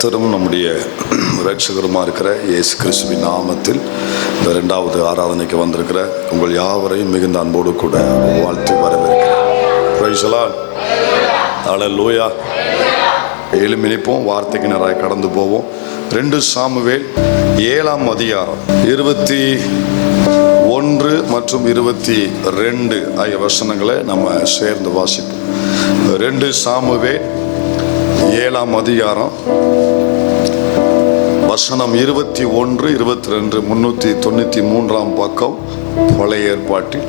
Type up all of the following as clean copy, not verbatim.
கர்த்தரும் நம்முடைய இரட்சகருமா இருக்கிற இயேசு கிறிஸ்துவின் நாமத்தில் இந்த 2வது ஆராதனைக்கு வந்திருக்கிற உங்கள் யாவரையும் மிகுந்த அன்போடு கூட வாழ்த்து வரவேற்கிறேன். Praise the Lord. ஹல்லேலூயா. எழுமினிப்போம், வார்த்தைக்கு நேராக கடந்து போவோம். 2 சாமுவேல் 7ஆம் அதிகாரம் 21 மற்றும் 22 ஆகிய வசனங்களை நம்ம சேர்ந்து வாசிப்போம். 2 சாமுவேல் 7ஆம் அதிகாரம் வசனம் 21, 22, 393ஆம் பக்கம் பழைய ஏற்பாட்டில்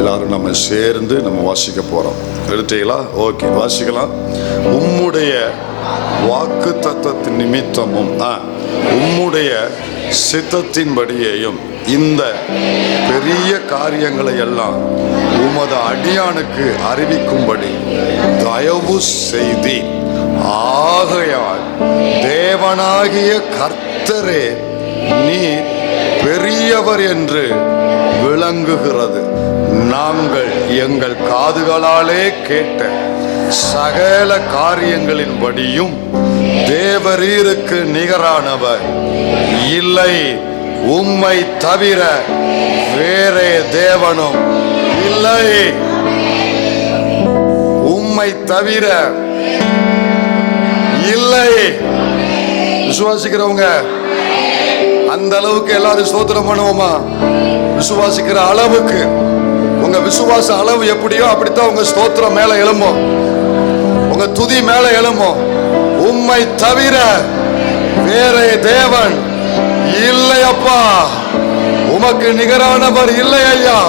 எல்லாரும் நம்ம சேர்ந்து நம்ம வாசிக்க போறோம். எடுத்தீங்களா? ஓகே, வாசிக்கலாம். உம்முடைய வாக்கு தத்தத்தின் நிமித்தமும் உம்முடைய சித்தத்தின்படியேயும் இந்த பெரிய காரியங்களை எல்லாம் உமது அடியானுக்கு அறிவிக்கும்படி தயவு செய்தி. ஆகையால் தேவனாகிய கர்த்தரே நீர் பெரியவர் என்று விளங்குகிறது. நாங்கள் எங்கள் காதுகளாலே கேட்ட சகல காரியங்களின்படியும் தேவரீருக்கு நிகரானவர் இல்லை. உம்மை தவிர வேறே தேவனும் இல்லை. உம்மை தவிர இல்லை. விசுவாசிக்கிறவங்க அந்த அளவுக்கு எல்லாரும் ஸ்தோத்திரம் பண்ணுவோமா? விசுவாசிக்கிற அளவுக்கு உங்க விசுவாச அளவு எப்படியோ அப்படித்தான் உங்க ஸ்தோத்திரம் மேல எழும்பும், உங்க துதி மேல எழும்பும். உம்மை தவிர வேறே தேவன் இல்லையப்பா, உமக்கு நிகரானவர் இல்லை ஐயா.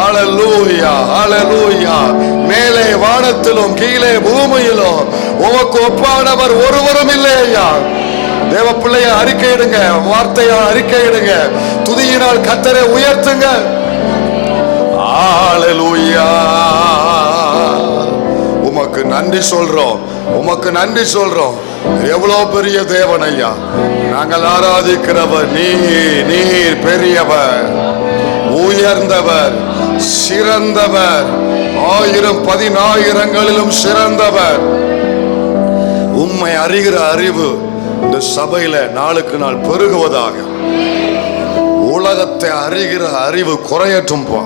ஹல்லேலூயா, ஹல்லேலூயா. மேலே வானத்திலும் கீழே பூமியிலும் உமக்கு ஒப்பானவர் ஒருவரும் இல்லை ஐயா. தேவ பிள்ளைய அறிக்கையிடுங்க, வார்த்தையால் அறிக்கையிடுங்க, துதியினால் கர்த்தரை உயர்த்துங்க. ஹல்லேலூயா. உமக்கு நன்றி சொல்றோம், உமக்கு நன்றி சொல்றோம். எவ்வளவு பெரிய தேவன் ஐயா நாங்கள் ஆராதிக்கிறவர். நீர் பெரியவர், உயர்ந்தவர், சிறந்தவர், 1000-10,000ங்களிலும் சிறந்தவர். உம்மை அறிகிற அறிவு இந்த சபையில நாளுக்கு நாள் பெருகுவதாக. உலகத்தை அறிகிற அறிவு குறையட்டும் போ,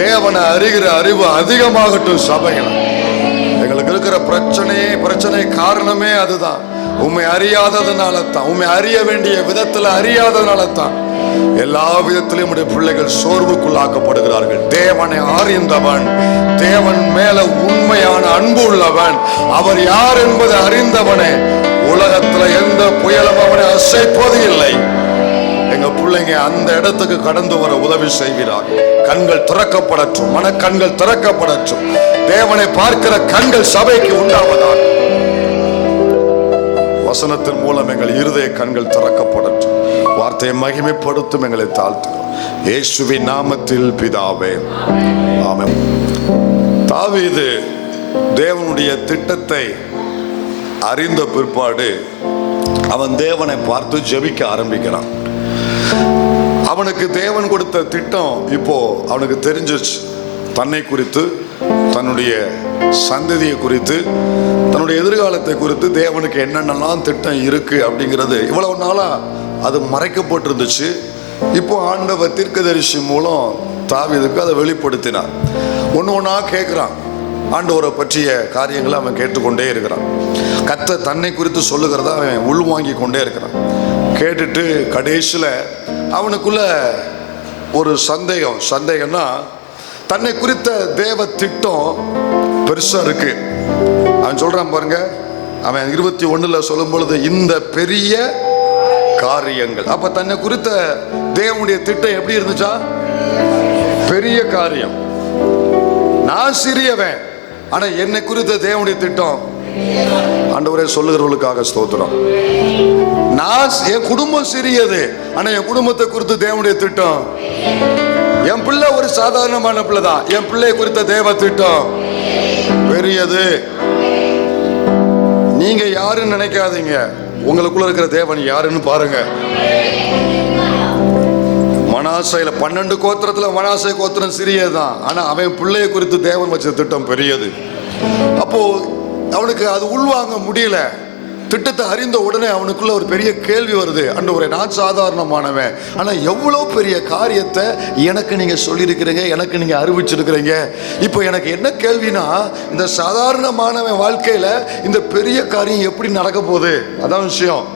தேவனை அறிகிற அறிவு அதிகமாகட்டும் சபையில. எங்களுக்கு இருக்கிற பிரச்சனை காரணமே அதுதான். உம்மை அறியாததுனால தான், உம்மை அறிய வேண்டிய விதத்துல அறியாததுனால தான் எல்லா விதத்திலும் உடைய பிள்ளைகள் சோர்வுக்குள்ளாக்கப்படுகிறார்கள். தேவனை அறிந்தவன், தேவன் மேல உண்மையான அன்பு உள்ளவன், அவர் யார் என்பதை அறிந்தவனே உலகத்துல எந்த புயலும் அவனை அசைப்பது இல்லை. எங்க பிள்ளைங்க அந்த இடத்துக்கு கடந்து வர உதவி செய்கிறார். கண்கள் திறக்கப்படட்டும், மனக்கண்கள் திறக்கப்படட்டும். தேவனை பார்க்கிற கண்கள் சபைக்கு உண்டாவதாக. வசனத்தின் மூலம் எங்கள் இருதய கண்கள் திறக்கப்படட்டும். வார்த்தையை மகிமைப்படுத்தும் எங்களை தாழ்த்துகிறோம் இயேசுவின் நாமத்தில் பிதாவே, ஆமென். தாவீது தேவனுடைய திட்டத்தை அறிந்த பிற்பாடு அவன் தேவனை பார்த்து ஜெபிக்க ஆரம்பிக்கிறான். அவனுக்கு தேவன் கொடுத்த திட்டம் இப்போ அவனுக்கு தெரிஞ்சிருச்சு. தன்னை குறித்து, தன்னுடைய சந்ததியை குறித்து, தன்னுடைய எதிர்காலத்தை குறித்து தேவனுக்கு என்னென்னலாம் திட்டம் இருக்கு அப்படிங்கிறது இவ்வளவு நாளா அது மறைக்கப்பட்டிருந்துச்சு. இப்போ ஆண்டவர் தீர்க்கதரிசி மூலம் தாவீதுக்கு அதை வெளிப்படுத்தினார். ஒண்ணா கேட்கிறான். ஆண்டவரை பற்றிய காரியங்களை அவன் கேட்டுக்கொண்டே இருக்கிறான். கர்த்தர் தன்னை குறித்து சொல்லுகிறத அவன் உள்வாங்கி கொண்டே இருக்கிறான். கேட்டுட்டு கடைசியில அவனுக்குள்ள ஒரு சந்தேகம்னா தன்னை குறித்த தேவ திட்டம் பெருசா இருக்கு. அவன் சொல்றான் பாருங்க, அவன் 21ல சொல்லும் பொழுது இந்த பெரிய காரியங்கள். அப்ப தன்னை குறித்த தேவனுடைய திட்டம் எப்படி இருந்துச்சா? பெரிய காரியம். நான் சிறியவன், ஆனா என்னை குறித்த தேவனுடைய திட்டம். ஆண்டவரே சொல்லுகிறவர்களுக்காக ஸ்தோத்திரம். என் குடும்பம் சிறியது, ஆனா என் குடும்பத்தை குறித்து தேவனுடைய திட்டம். என் பிள்ளை ஒரு சாதாரணமான பிள்ளை தான், என் பிள்ளை குறித்த தேவ திட்டம் பெரியது. நீங்க யாருன்னு நினைக்காதீங்க, உங்களுக்குள்ள இருக்கிற தேவன் யாருன்னு பாருங்க. மனாசையில 12 கோத்திரத்துல மனாசை கோத்திரம் சிறியதுதான், ஆனா அவன் பிள்ளையை குறித்து தேவன் வச்ச திட்டம் பெரியது. அப்போ அவனுக்கு அது உள்வாங்க முடியல. திட்டத்தை அறிந்த உடனே அவனுக்குள்ள ஒரு பெரிய கேள்வி வருது. ஆண்டவரே, நான் சாதாரணமானவன், ஆனா எவ்வளவு பெரிய காரியத்தை எனக்கு நீங்க சொல்லியிருக்கிறீங்க, எனக்கு நீங்க அறிவிச்சிருக்கிறீங்க. இப்போ எனக்கு என்ன கேள்வினா, இந்த சாதாரணமானவன் வாழ்க்கையில இந்த பெரிய காரியம் எப்படி நடக்க போகுது? அதான் விஷயம்.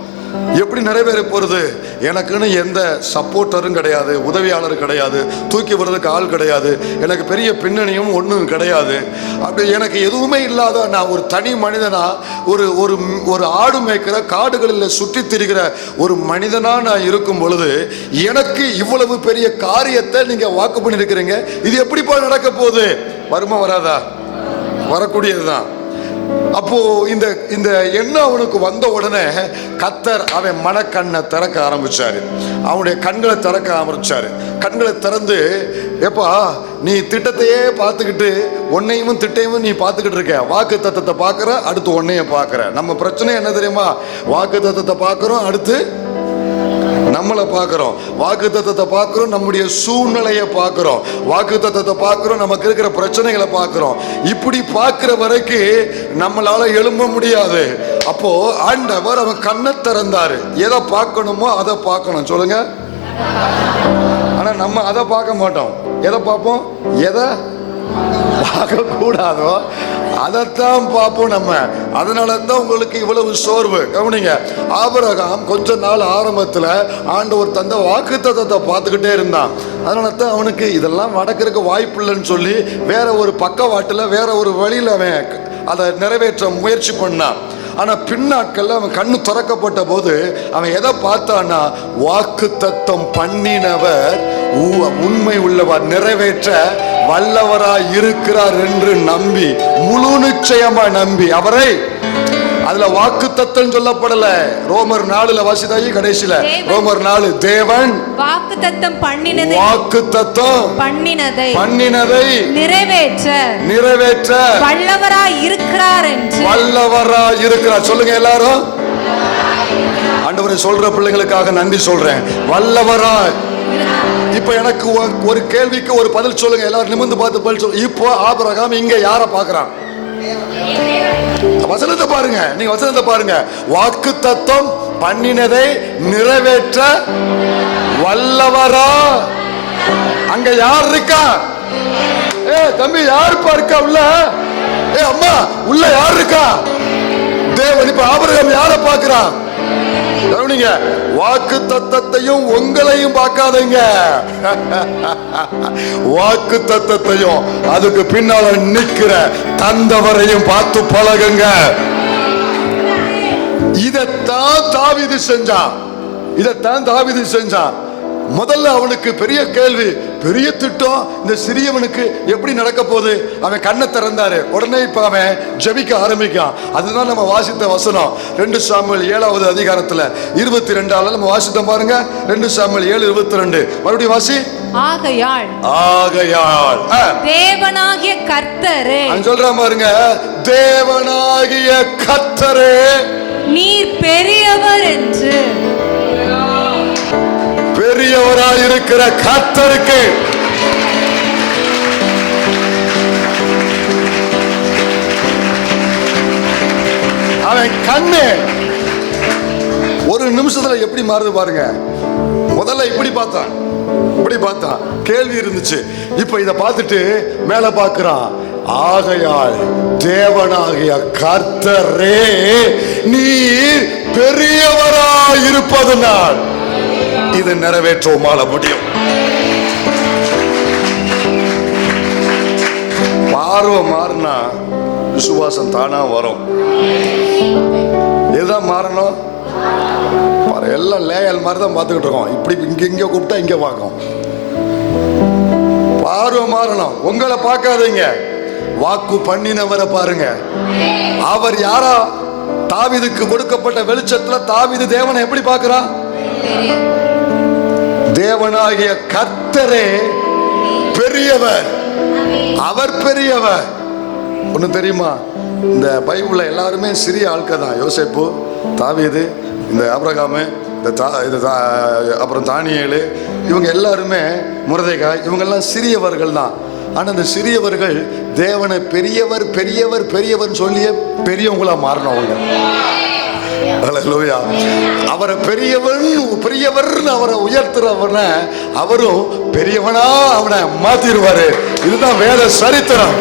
எப்படி நிறைவேற போறது? எனக்குன்னு எந்த சப்போர்ட்டரும் கிடையாது, உதவியாளரும் கிடையாது, தூக்கி வர்றதுக்கு ஆள் கிடையாது, எனக்கு பெரிய பின்னணியும் ஒன்றும் கிடையாது. அப்படி எனக்கு எதுவுமே இல்லாத நான் ஒரு தனி மனிதனா, ஒரு ஒரு ஒரு ஆடு மேய்க்கிற காடுகளில் சுற்றி திரிகிற ஒரு மனிதனா நான் இருக்கும் பொழுது எனக்கு இவ்வளவு பெரிய காரியத்தை நீங்க வாக்கு பண்ணிருக்கிறீங்க. இது எப்படிப்பா நடக்க போகுது? வருமா வராதா? வரக்கூடியதுதான். அப்போ இந்த இந்த எண்ணம் அவனுக்கு வந்த உடனே கர்த்தர் அவன் மனக்கண்ணை திறக்க ஆரம்பிச்சாரு. அவனுடைய கண்களை திறக்க ஆரம்பிச்சாரு. கண்களை திறந்து, எப்பா நீ திட்டத்தையே பார்த்துக்கிட்டு ஒன்னையும் திட்டையும் நீ பார்த்துக்கிட்டு இருக்க, வாக்கு தத்தத்தை பார்க்குற, அடுத்து ஒன்னையும் பார்க்குற. நம்ம பிரச்சனை என்ன தெரியுமா? வாக்கு தத்தத்தை பார்க்குறோம், அடுத்து நம்மளை பார்க்கிறோம். வாக்கு தத்தத்தை பார்க்கிறோம், நம்முடைய சூழ்நிலையை பார்க்கிறோம். வாக்கு தத்தத்தை பார்க்கிறோம், நமக்கு இருக்கிற பிரச்சனைகளை பார்க்கிறோம். இப்படி பார்க்கிற வரைக்கும் நம்மளால எழும்ப முடியாது. அப்போ ஆண்டவர் அவன் கண்ணை திறந்தாரு. எதை பார்க்கணுமோ அதை பார்க்கணும். சொல்லுங்க. ஆனா நம்ம அதை பார்க்க மாட்டோம். எதை பார்ப்போம்? எதை பார்க்க கூடாதோ அதைத்தான் பார்ப்போம் நம்ம. அதனால தான் உங்களுக்கு இவ்வளவு சோர்வு. கவனிங்க, ஆபிரகாம் கொஞ்ச நாள் ஆரம்பத்தில் ஆண்டவர் தந்த வாக்குத்தத்தத்தை பார்த்துக்கிட்டே இருந்தான். அதனால தான் அவனுக்கு இதெல்லாம் நடக்கிறதுக்கு வாய்ப்பு இல்லைன்னு சொல்லி வேற ஒரு பக்கவாட்டில் வேற ஒரு வழியில் அவன் அதை நிறைவேற்ற முயற்சி பண்ணான். ஆனா பின்னாட்கள்ல அவன் கண்ணு திறக்கப்பட்ட போது அவன் எதை பார்த்தான்னா, வாக்கு தத்தம் பண்ணினவர் உண்மை உள்ளவர், நிறைவேற்ற வல்லவராய் இருக்கிறார் என்று நம்பி, முழு நிச்சயமா நம்பி அவரை. அதுல வாக்கு தத்தம் சொல்லப்படல. ரோமர் 4 வாசிதாயி கடைசியில ரோமர் 4, தேவன் வாக்கு தத்தம் பண்ணினதை, வாக்கு தத்தம் பண்ணினதை நிறைவேற்ற வல்லவராய் இருக்கிறார் என்று. வல்லவராய் இருக்கிறார். சொல்லுங்க எல்லாரும். ஆண்டவரே, சொல்ற பிள்ளைங்களுக்காக நன்றி சொல்றேன். வல்லவராய். இப்ப எனக்கு ஒரு கேள்விக்கு ஒரு பதில் சொல்லுங்க. எல்லாரும் நிமிர்ந்து பார்த்து பதில் சொல்லுங்க. இப்போ ஆபிரகாம் இங்க யாரை பார்க்கறான்? வசனத்தை பாருங்க. நீங்க வசனத்தை பாருங்க. வாக்கு தத்தம் பண்ணினதை நிறைவேற்ற வல்லவரா. அங்க யார் இருக்கா? தம்பி, யாருப்பா இருக்கா உள்ள? அம்மா, உள்ள யார் இருக்கா? தேவன். இப்ப ஆபிரகாம் யாரை பார்க்கிறான்? வாக்கு தத்தத்தையும் உங்களையும் பார்க்காதீங்க. வாக்கு தத்தத்தையும் அதுக்கு பின்னால நிக்கிற தந்தவரையும் பார்த்து பழகுங்க. இதைத்தான் தாவீது செஞ்சான். இதைத்தான் தாவீது செஞ்சான். முதல்ல அவனுக்கு பெரிய கேள்வி, பெரிய திட்டம் இந்த சிறியவனுக்கு எப்படி நடக்க போகுது? அவன் கண்ணை திறந்தாரு. உடனே இப்ப அவன் ஜெபிக்க ஆரம்பிக்கான். அதுதான் நம்ம வாசித்த வசனம் 2 சாமுவேல் 7வது அதிகாரத்துல 22 நம்ம வாசித்தோம் பாருங்க. 2 சாமுவேல் 7:22 மறுபடியும் வாசி. ஆகையால் தேவனாகிய கர்த்தரே, சொல்றான் பாருங்க, தேவனாகிய கர்த்தரே நீர் பெரியவர் என்று. பெரியவராயிருக்கிற கர்த்தருக்கு அவன் கண்ணு ஒரு நிமிஷத்துல எப்படி மாறுது பாருங்க. முதல்ல இப்படி பார்த்தான், இப்படி பார்த்தான், கேள்வி இருந்துச்சு. இப்ப இத பார்த்துட்டு மேல பார்க்கிறான். ஆகையால் தேவனாகிய கர்த்தரே நீர் பெரியவராயிருப்பதனால் இது நிறைவேற்றவுமால முடியும். பார்வை மாறினா விசுவாசம் தானா வரும். இதுதான் மாறணும். எல்லாம் லேயல் மாதிரி தான் பார்த்துக்கிட்டு இருக்கோம். இப்படி இங்க கூப்பிட்டா இங்க பார்க்கும். பார்வை மாறணும். உங்களை பார்க்காதீங்க, வாக்கு பண்ணினவரை பாருங்க. அவர் யாரா? தாவீதுக்கு கொடுக்கப்பட்ட வெளிச்சத்துல தாவீது தேவனை எப்படி பார்க்கிறான்? தேவனாகிய கர்த்தரே பெரியவர், அவர் பெரியவர். ஒண்ணு தெரியுமா? இந்த பைபிள்ல எல்லாருமே சிறிய ஆட்கள் தான். யோசேப்பு, தாவீது, இந்த ஆபிரகாம், அப்புறம் தானியேலு, இவங்க எல்லாருமே, மொர்தெகாய், இவங்கெல்லாம் சிறியவர்கள் தான். ஆனா இந்த சிறியவர்கள் தேவனை பெரியவர் பெரியவர் பெரியவர் சொல்லியே பெரியவங்களா மாறினவங்க. ஹல்லேலூயா. அவரை பெரியவர்னு அவரை உயர்த்துறவன அவரும் பெரியவனா அவனை மாத்திடுவாரு. இதுதான் வேத சரித்திரம்.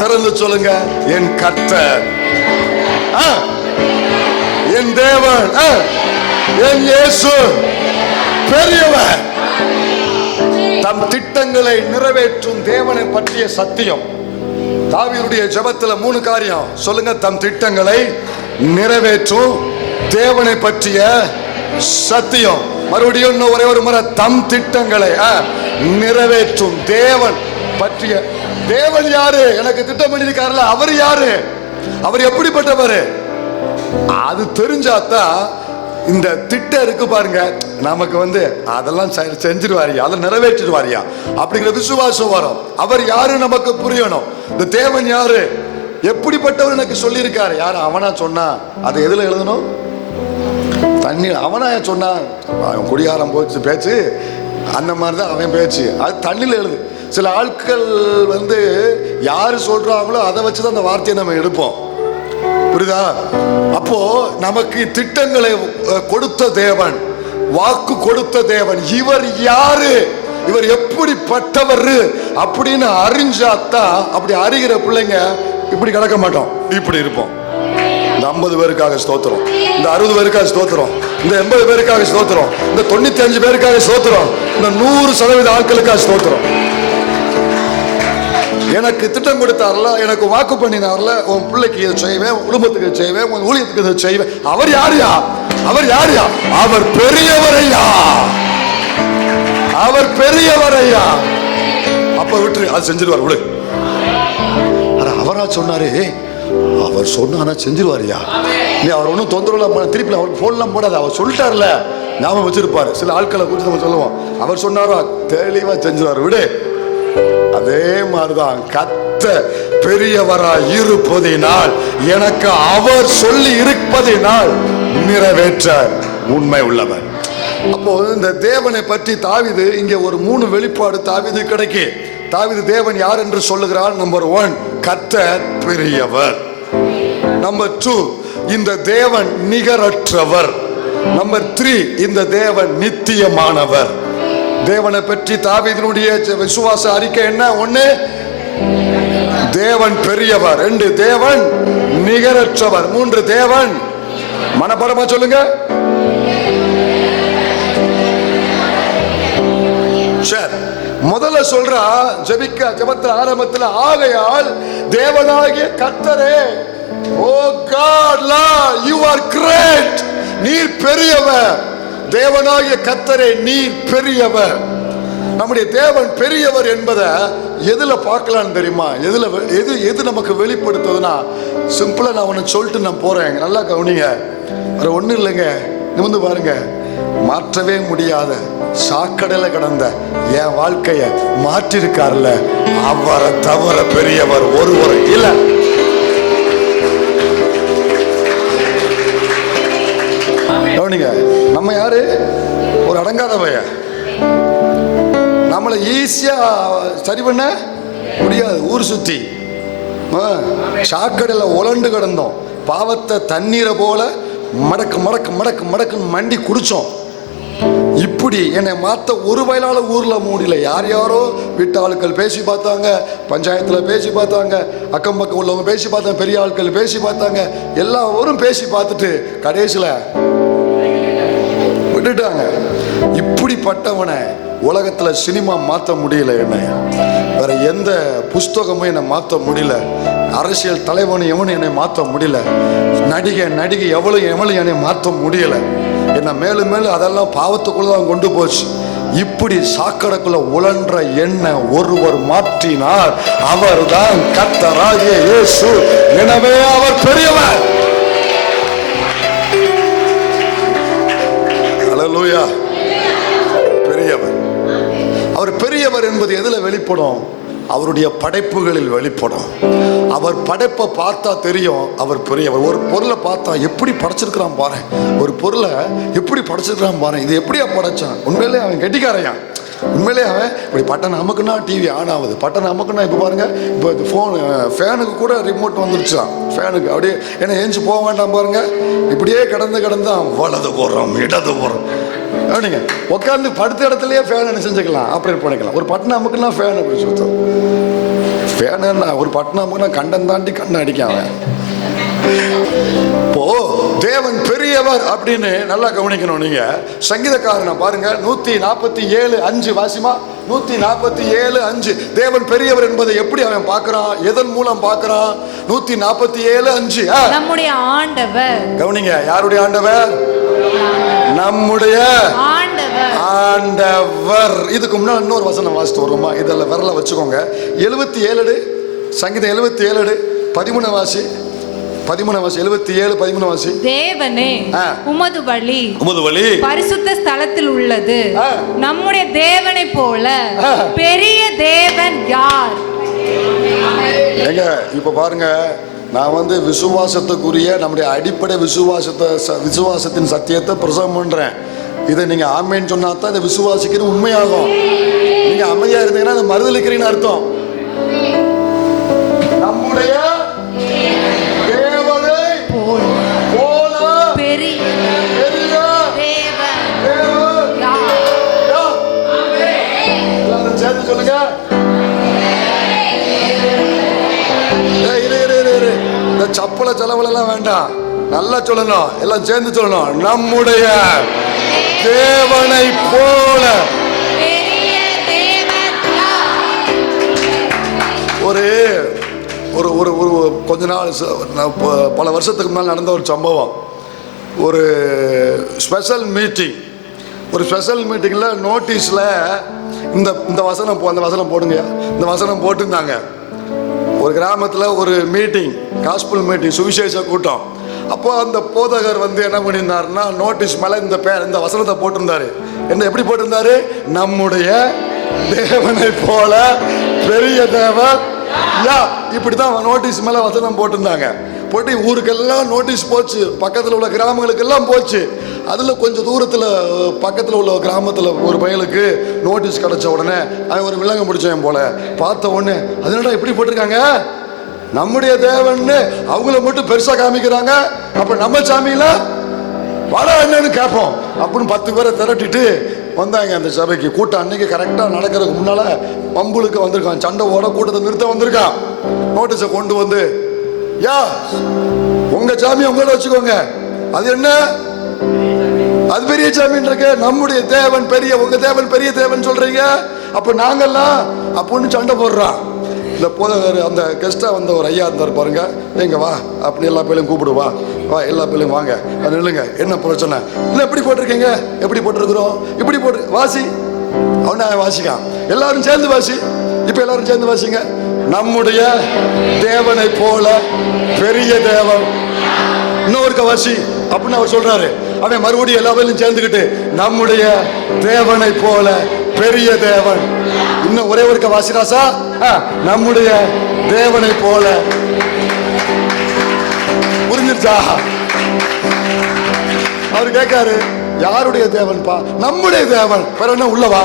திறந்து சொல்லுங்க, என் கர்த்தர், என் தேவன், என் இயேசு பெரியவர். தம் திட்டங்களை நிறைவேற்றும் தேவனை பற்றிய சத்தியம். தாவீதுடைய ஜெபத்துல 3 காரியம் சொல்லுங்க. தம் திட்டங்களை நிறைவேற்றும் தேவனை பற்றிய சத்தியம். மறுபடியும் ஒரே ஒரு முறை, தம் திட்டங்களை நிறைவேற்றும் தேவன் பற்றிய. தேவன் யாரு? எனக்கு திட்டம் பண்ணிருக்காருல, அவர் யாரு? அவர் எப்படிப்பட்டவர்? அது தெரிஞ்சாதான் இந்த திட்டம் இருக்கு பாருங்க, நமக்கு அதெல்லாம் செஞ்சிருவாரியா, அதை நிறைவேற்றிடுவாரியா அப்படிங்கிற விசுவாசம் வரும். அவர் யாரு நமக்கு புரியணும். இந்த தேவன் யாரு, எப்படிப்பட்டவர் எனக்கு சொல்லியிருக்காரு. யாரு? அவனா சொன்னா அது எதுல எழுதணும்? தண்ணி. அவனா சொன்னா அவன் குடியாரம் போச்சு பேச்சு, அந்த மாதிரிதான் அவன் பேச்சு, அது தண்ணியில் எழுது. சில ஆட்கள் யாரு சொல்றாங்களோ அதை வச்சுதான் அந்த வார்த்தையை நம்ம எடுப்போம். புரியுதா? அப்போ நமக்கு திட்டங்களை கொடுத்த தேவன், வாக்கு கொடுத்த தேவன், இவர் யாரு, இவர் எப்படிப்பட்டவர் அப்படின்னு அறிஞ்சாத்தான். அப்படி அறிகிற பிள்ளைங்க இப்படி கிடக்க மாட்டோம், இப்படி இருப்போம். இந்த 50 பேருக்காக ஸ்தோத்திரம், இந்த 60 பேருக்காக ஸ்தோத்திரம், இந்த 80 பேருக்காக ஸ்தோத்திரம், இந்த 95 பேருக்காக ஸ்தோத்திரம், இந்த 100% ஆட்களுக்காக ஸ்தோத்திரம். எனக்கு திட்டம் கொடுத்தார்ல, எனக்கு வாக்கு பண்ணினார்ல, உன் பிள்ளைக்கு இதை செய்வேன், குடும்பத்துக்கு செய்வேன், உன் ஊழியத்துக்கு இதை செய்வேன். அவர் யாரையா? அவர் யாரையா? அவர் பெரியவரையா, அவர் பெரியவரையா. அப்ப விட்டு அது செஞ்சிருவார், விடு. அவரா சொன்னாரு, அவர் சொன்னா செஞ்சிருவாரியா. நீ அவர் ஒன்றும் தொந்தரவு பண்ண, திருப்பி அவருக்கு போன்லாம் போடாது. அவர் சொல்லிட்டார்ல, ஞாபகம் வச்சிருப்பாரு. சில ஆட்களை குறித்து நம்ம சொல்லுவோம், அவர் சொன்னாரோ தெளிவா செஞ்சிருவார், விடு. அதே மாதிரிதான் கர்த்தர் பெரியவராய் இருப்பதினால், எனக்கு அவர் சொல்லி இருப்பதினால் நிறைவேற்ற உண்மை உள்ளவர். அப்போ இந்த தேவனை பற்றி தாவீது இங்கே ஒரு 3 வெளிப்பாடு தாவீது கிடைக்கு. தாவீது தேவன் யார் என்று சொல்லுகிறார். நம்பர் 1, கர்த்தர் பெரியவர். நம்பர் 2, இந்த தேவன் நிகரற்றவர். நம்பர் 3, இந்த தேவன் நித்தியமானவர். தேவனை பற்றி தாவீதினுடைய விசுவாச அறிக்கை என்ன? 1, தேவன் பெரியவர். 2, தேவன் நிகரற்றவர். 3, தேவன், மனப்பாடமா சொல்லுங்க. சரி, முதல்ல சொல்றா ஜெபத்துல ஆரம்பத்துல, ஆகையால் தேவனாகிய கர்த்தரே, O God Lord, you are great, நீர் பெரியவர். தேவனாகிய கர்த்தரே, நீர் பெரியவர். நம்முடைய தேவன் பெரியவர் என்பதை எதுல பார்க்கலாம் தெரியுமா? எது நமக்கு வெளிப்படுத்துதுன்னா, சிம்பிளா நான் ஒன்னு சொல்லிட்டு நான் போறேன், நல்லா கவனிங்க. வேற ஒண்ணும் இல்லைங்க, நிமிர்ந்து பாருங்க. மாற்றவே முடியாத சாக்கடையில கடந்த என் வாழ்க்கைய மாற்றிருக்காருல, அவரை தவிர பெரியவர் ஒருவர் இல்ல. கவனிங்க, நம்ம யாரு? ஒரு அடங்காத பையன். நம்மளை ஈஸியா சரி பண்ண முடியாது. ஊர் சுத்தி சாக்கடையில உலண்டு கிடந்தோம். பாவத்தை தண்ணீரை போல மடக்கு மடக்கு மடக்கு மடக்குன்னு மண்டி குடிச்சோம். இப்படி என்னை மாத்த ஒரு வயலால ஊர்ல முடியல. யார் யாரோ வீட்டு ஆட்கள் பேசி பார்த்தாங்க, பஞ்சாயத்துல பேசி பார்த்தாங்க, அக்கம் பக்கம் உள்ளவங்க பேசி பார்த்தாங்க, பெரிய ஆட்கள் பேசி பார்த்தாங்க, எல்லாரும் பேசி பார்த்துட்டு கடைசியில விட்டுட்டாங்க. இப்படிப்பட்டவனை உலகத்துல சினிமா மாற்ற முடியல, என்ன வேற எந்த புஸ்தகமும் என்னை மாற்ற முடியல, அரசியல் தலைவனும் எவனும் என்னை மாற்ற முடியல, நடிகை எவ்வளவு என்னை மாற்ற முடியல. என்ன மேலும் மேலும் அதெல்லாம் பாவத்துக்குள்ளதான் கொண்டு போச்சு. இப்படி சாக்கடைக்குள்ள உழன்ற என்ன ஒருவர் மாற்றினார், அவர் தான் கர்த்தராகிய இயேசு. எனவே அவர் பெரியவர். ஹல்லேலூயா. பெரியவர். அவர் பெரியவர் என்பது எதுல வெளிப்படும்? அவருடைய படைப்புகளில் வெளிப்படும். அவர் படைப்பை பார்த்தா தெரியும் அவர் பெரியவர். ஒரு பொருளை பார்த்தா எப்படி படைச்சிருக்கிறான் பாரு, ஒரு பொருளை எப்படி படைச்சிருக்கிறான் பாரு, இது எப்படியா படைச்சான். உண்மையிலே அவன் கெட்டிக்காரையான். உண்மையிலே அவன் இப்படி பட்டன் அமுக்குன்னா டிவி ஆன் ஆகுது, பட்டன் அமுக்குன்னா இப்போ பாருங்க, இப்போ ஃபோனு ஃபேனுக்கு கூட ரிமோட் வந்துருச்சான் ஃபேனுக்கு. அப்படியே ஏன்னா ஏஞ்சி போக வேண்டாம் பாருங்க, இப்படியே கிடந்து வலது போடுறோம் இடது போடுறோம். அப்படிங்க உட்காந்து படுத்த இடத்துலயே ஃபேன் என்ன செஞ்சுக்கலாம், ஆப்ரேட் பண்ணிக்கலாம். ஒரு பட்டன் அமுக்குன்னா ஃபேன் அப்படி சுத்தம். ஃபேனுன்னா ஒரு பட்டன் அமுக்குன்னா கண்டன் தாண்டி கண்ணை அடிக்காம. இப்போ தேவன் பெரியவர் அப்படின்னு நல்லா கவனிக்கணும். நீங்க சங்கீதக்காரனை பாருங்க, 147:5 வாசிமா. 147:5 தேவன் பெரியவர் என்பதை எப்படி அவன் பார்க்கிறான், எதன் மூலம் பார்க்கிறான்? 147:5 நம்முடைய ஆண்டவர். கவனிங்க, யாருடைய ஆண்டவர்? நம்முடைய ஆண்டவர். இதுக்கு முன்னாடி இன்னொரு வசனம் வாசித்து வருமா, இதெல்லாம் விரல வச்சுக்கோங்க. 77 சங்கீதம் 77 13 வாசி. 77:13 வாசி. தேவனே, உமது வழி பரிசுத்த ஸ்தலத்தில் உள்ளது. நம்முடைய தேவனை போல பெரிய தேவன் யார்? எங்க இப்ப பாருங்க, நான் விசுவாசத்துக்குரிய நம்முடைய அடிப்படை விசுவாசத்தின் சத்தியத்தை பிரசவம் பண்றேன். இதை நீங்க ஆமேன்னு சொன்னா தான் இதை விசுவாசிக்கிறது உண்மையாகும். நீங்க அமைதியா இருந்தீங்கன்னா அதை மறுதளிக்கிறீங்கன்னு அர்த்தம். நம்முடைய சொல்லுங்க, இந்த சப்பல செலவுலாம் வேண்டாம், நல்லா சொல்லணும், எல்லாம் சேர்ந்து சொல்லணும். நம்முடைய தேவனை போல. ஒரு ஒரு ஒரு கொஞ்ச நாள் பல வருஷத்துக்கு முன்னால் நடந்த ஒரு சம்பவம். ஒரு ஸ்பெஷல் மீட்டிங்கில் நோட்டீஸில் இந்த வசனம் அந்த வசனம் போடுங்க, இந்த வசனம் போட்டிருந்தாங்க. ஒரு கிராமத்தில் ஒரு மீட்டிங், காஸ்பல் மீட்டிங், சுவிசேஷ கூட்டம். அப்போ அந்த போதகர் என்ன பண்ணியிருந்தாருன்னா, நோட்டீஸ் மேலே இந்த வசனத்தை போட்டிருந்தாரு. என்ன எப்படி போட்டிருந்தாரு? நம்முடைய தேவனை போல பெரிய தேவன் யா. இப்படிதான் நோட்டீஸ் மேலே வசனம் போட்டிருந்தாங்க. போட்டு ஊருக்கெல்லாம் நோட்டீஸ் போச்சு, பக்கத்தில் உள்ள கிராமங்களுக்கெல்லாம் போச்சு. அதில் கொஞ்சம் தூரத்தில் பக்கத்தில் உள்ள கிராமத்தில் ஒரு பையனுக்கு நோட்டீஸ் கிடச்ச உடனே அவன் ஒரு விலங்கு பிடிச்சவன் போல பார்த்த உடனே, அதனால எப்படி போட்டிருக்காங்க, நம்முடைய தேவன்னு அவங்கள மட்டும் பெருசாக காமிக்கிறாங்க, அப்போ நம்ம சாமியில வட என்னன்னு கேட்போம் அப்படின்னு 10 பேரை திரட்டிட்டு வந்தாங்க அந்த சபைக்கு. கூட்டம் அன்னைக்கு கரெக்டாக நடக்கிறதுக்கு முன்னால பம்புளுக்கு வந்திருக்கான், சண்டை ஓட கூட்டத்தை நிறுத்த வந்திருக்கான். நோட்டீஸை கொண்டு வந்து, யா உங்க சாமி உங்கள வச்சுக்கோங்க, அது என்ன, அது பெரிய சாமின்னு இருக்கு, நம்முடைய தேவன் பெரிய, உங்க தேவன் பெரிய தேவன் சொல்றீங்க, அப்ப நாங்கெல்லாம் அப்படின்னு சண்டை போடுறான். இந்த போதகர் அந்த கெஸ்டா வந்த ஒரு ஐயா இருந்தார் பாருங்க, எங்க வா அப்படி எல்லா பேரையும் கூப்பிடுவா, வா எல்லா பேரையும் வாங்க, அது இல்லைங்க என்ன பிரச்சனை இல்லை, எப்படி போட்டிருக்கீங்க, எப்படி போட்டிருக்கிறோம், இப்படி போட்டு வாசி. அவனை வாசிக்கான், எல்லாரும் சேர்ந்து வாசி. இப்ப எல்லாரும் சேர்ந்து வாசிங்க, நம்முடைய தேவனை போல பெரிய தேவன். இன்னொருக்க வாசி அப்படின்னு அவர் சொல்றாரு. அவன் மறுபடியும் எல்லா பேரும் சேர்ந்துக்கிட்டு, நம்முடைய தேவனை போல பெரிய தேவன். இன்னும் ஒரே ஒரு வாசிராசா, நம்முடைய தேவனை போல. புரிஞ்சிருச்சா? அவரு கேட்காரு, யாருடைய தேவன்பா? நம்முடைய தேவன். வேற என்ன உள்ளவா?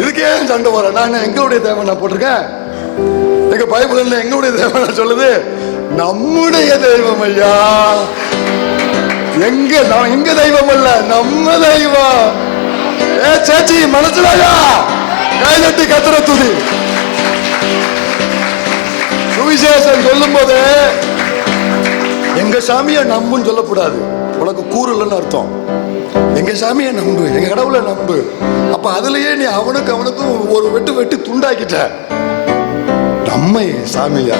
இதுக்கே சண்டை வர, நான் எங்களுடைய தேவன் நான் போட்டிருக்கேன், எங்க பைபிள் எங்களுடைய தேவன் சொல்லுது, நம்முடைய தெய்வம் ஐயா. எங்க தெய்வம் அல்ல, நம்ம தெய்வம். ஏ சேச்சி மனசுலாயா, கைதட்டி கத்துற துதி. சுவிசேஷம் சொல்லும் போது எங்க சாமியை நம்புன்னு சொல்லக்கூடாது, உனக்கு கூறுலன்னு அர்த்தம். எங்க சாமியை நம்பு, எங்க கடவுளை நம்பு. அப்ப அதுலயே நீ அவனுக்கும் ஒரு வெட்டு துண்டாக்கிட்ட. நம்மை சாமியா,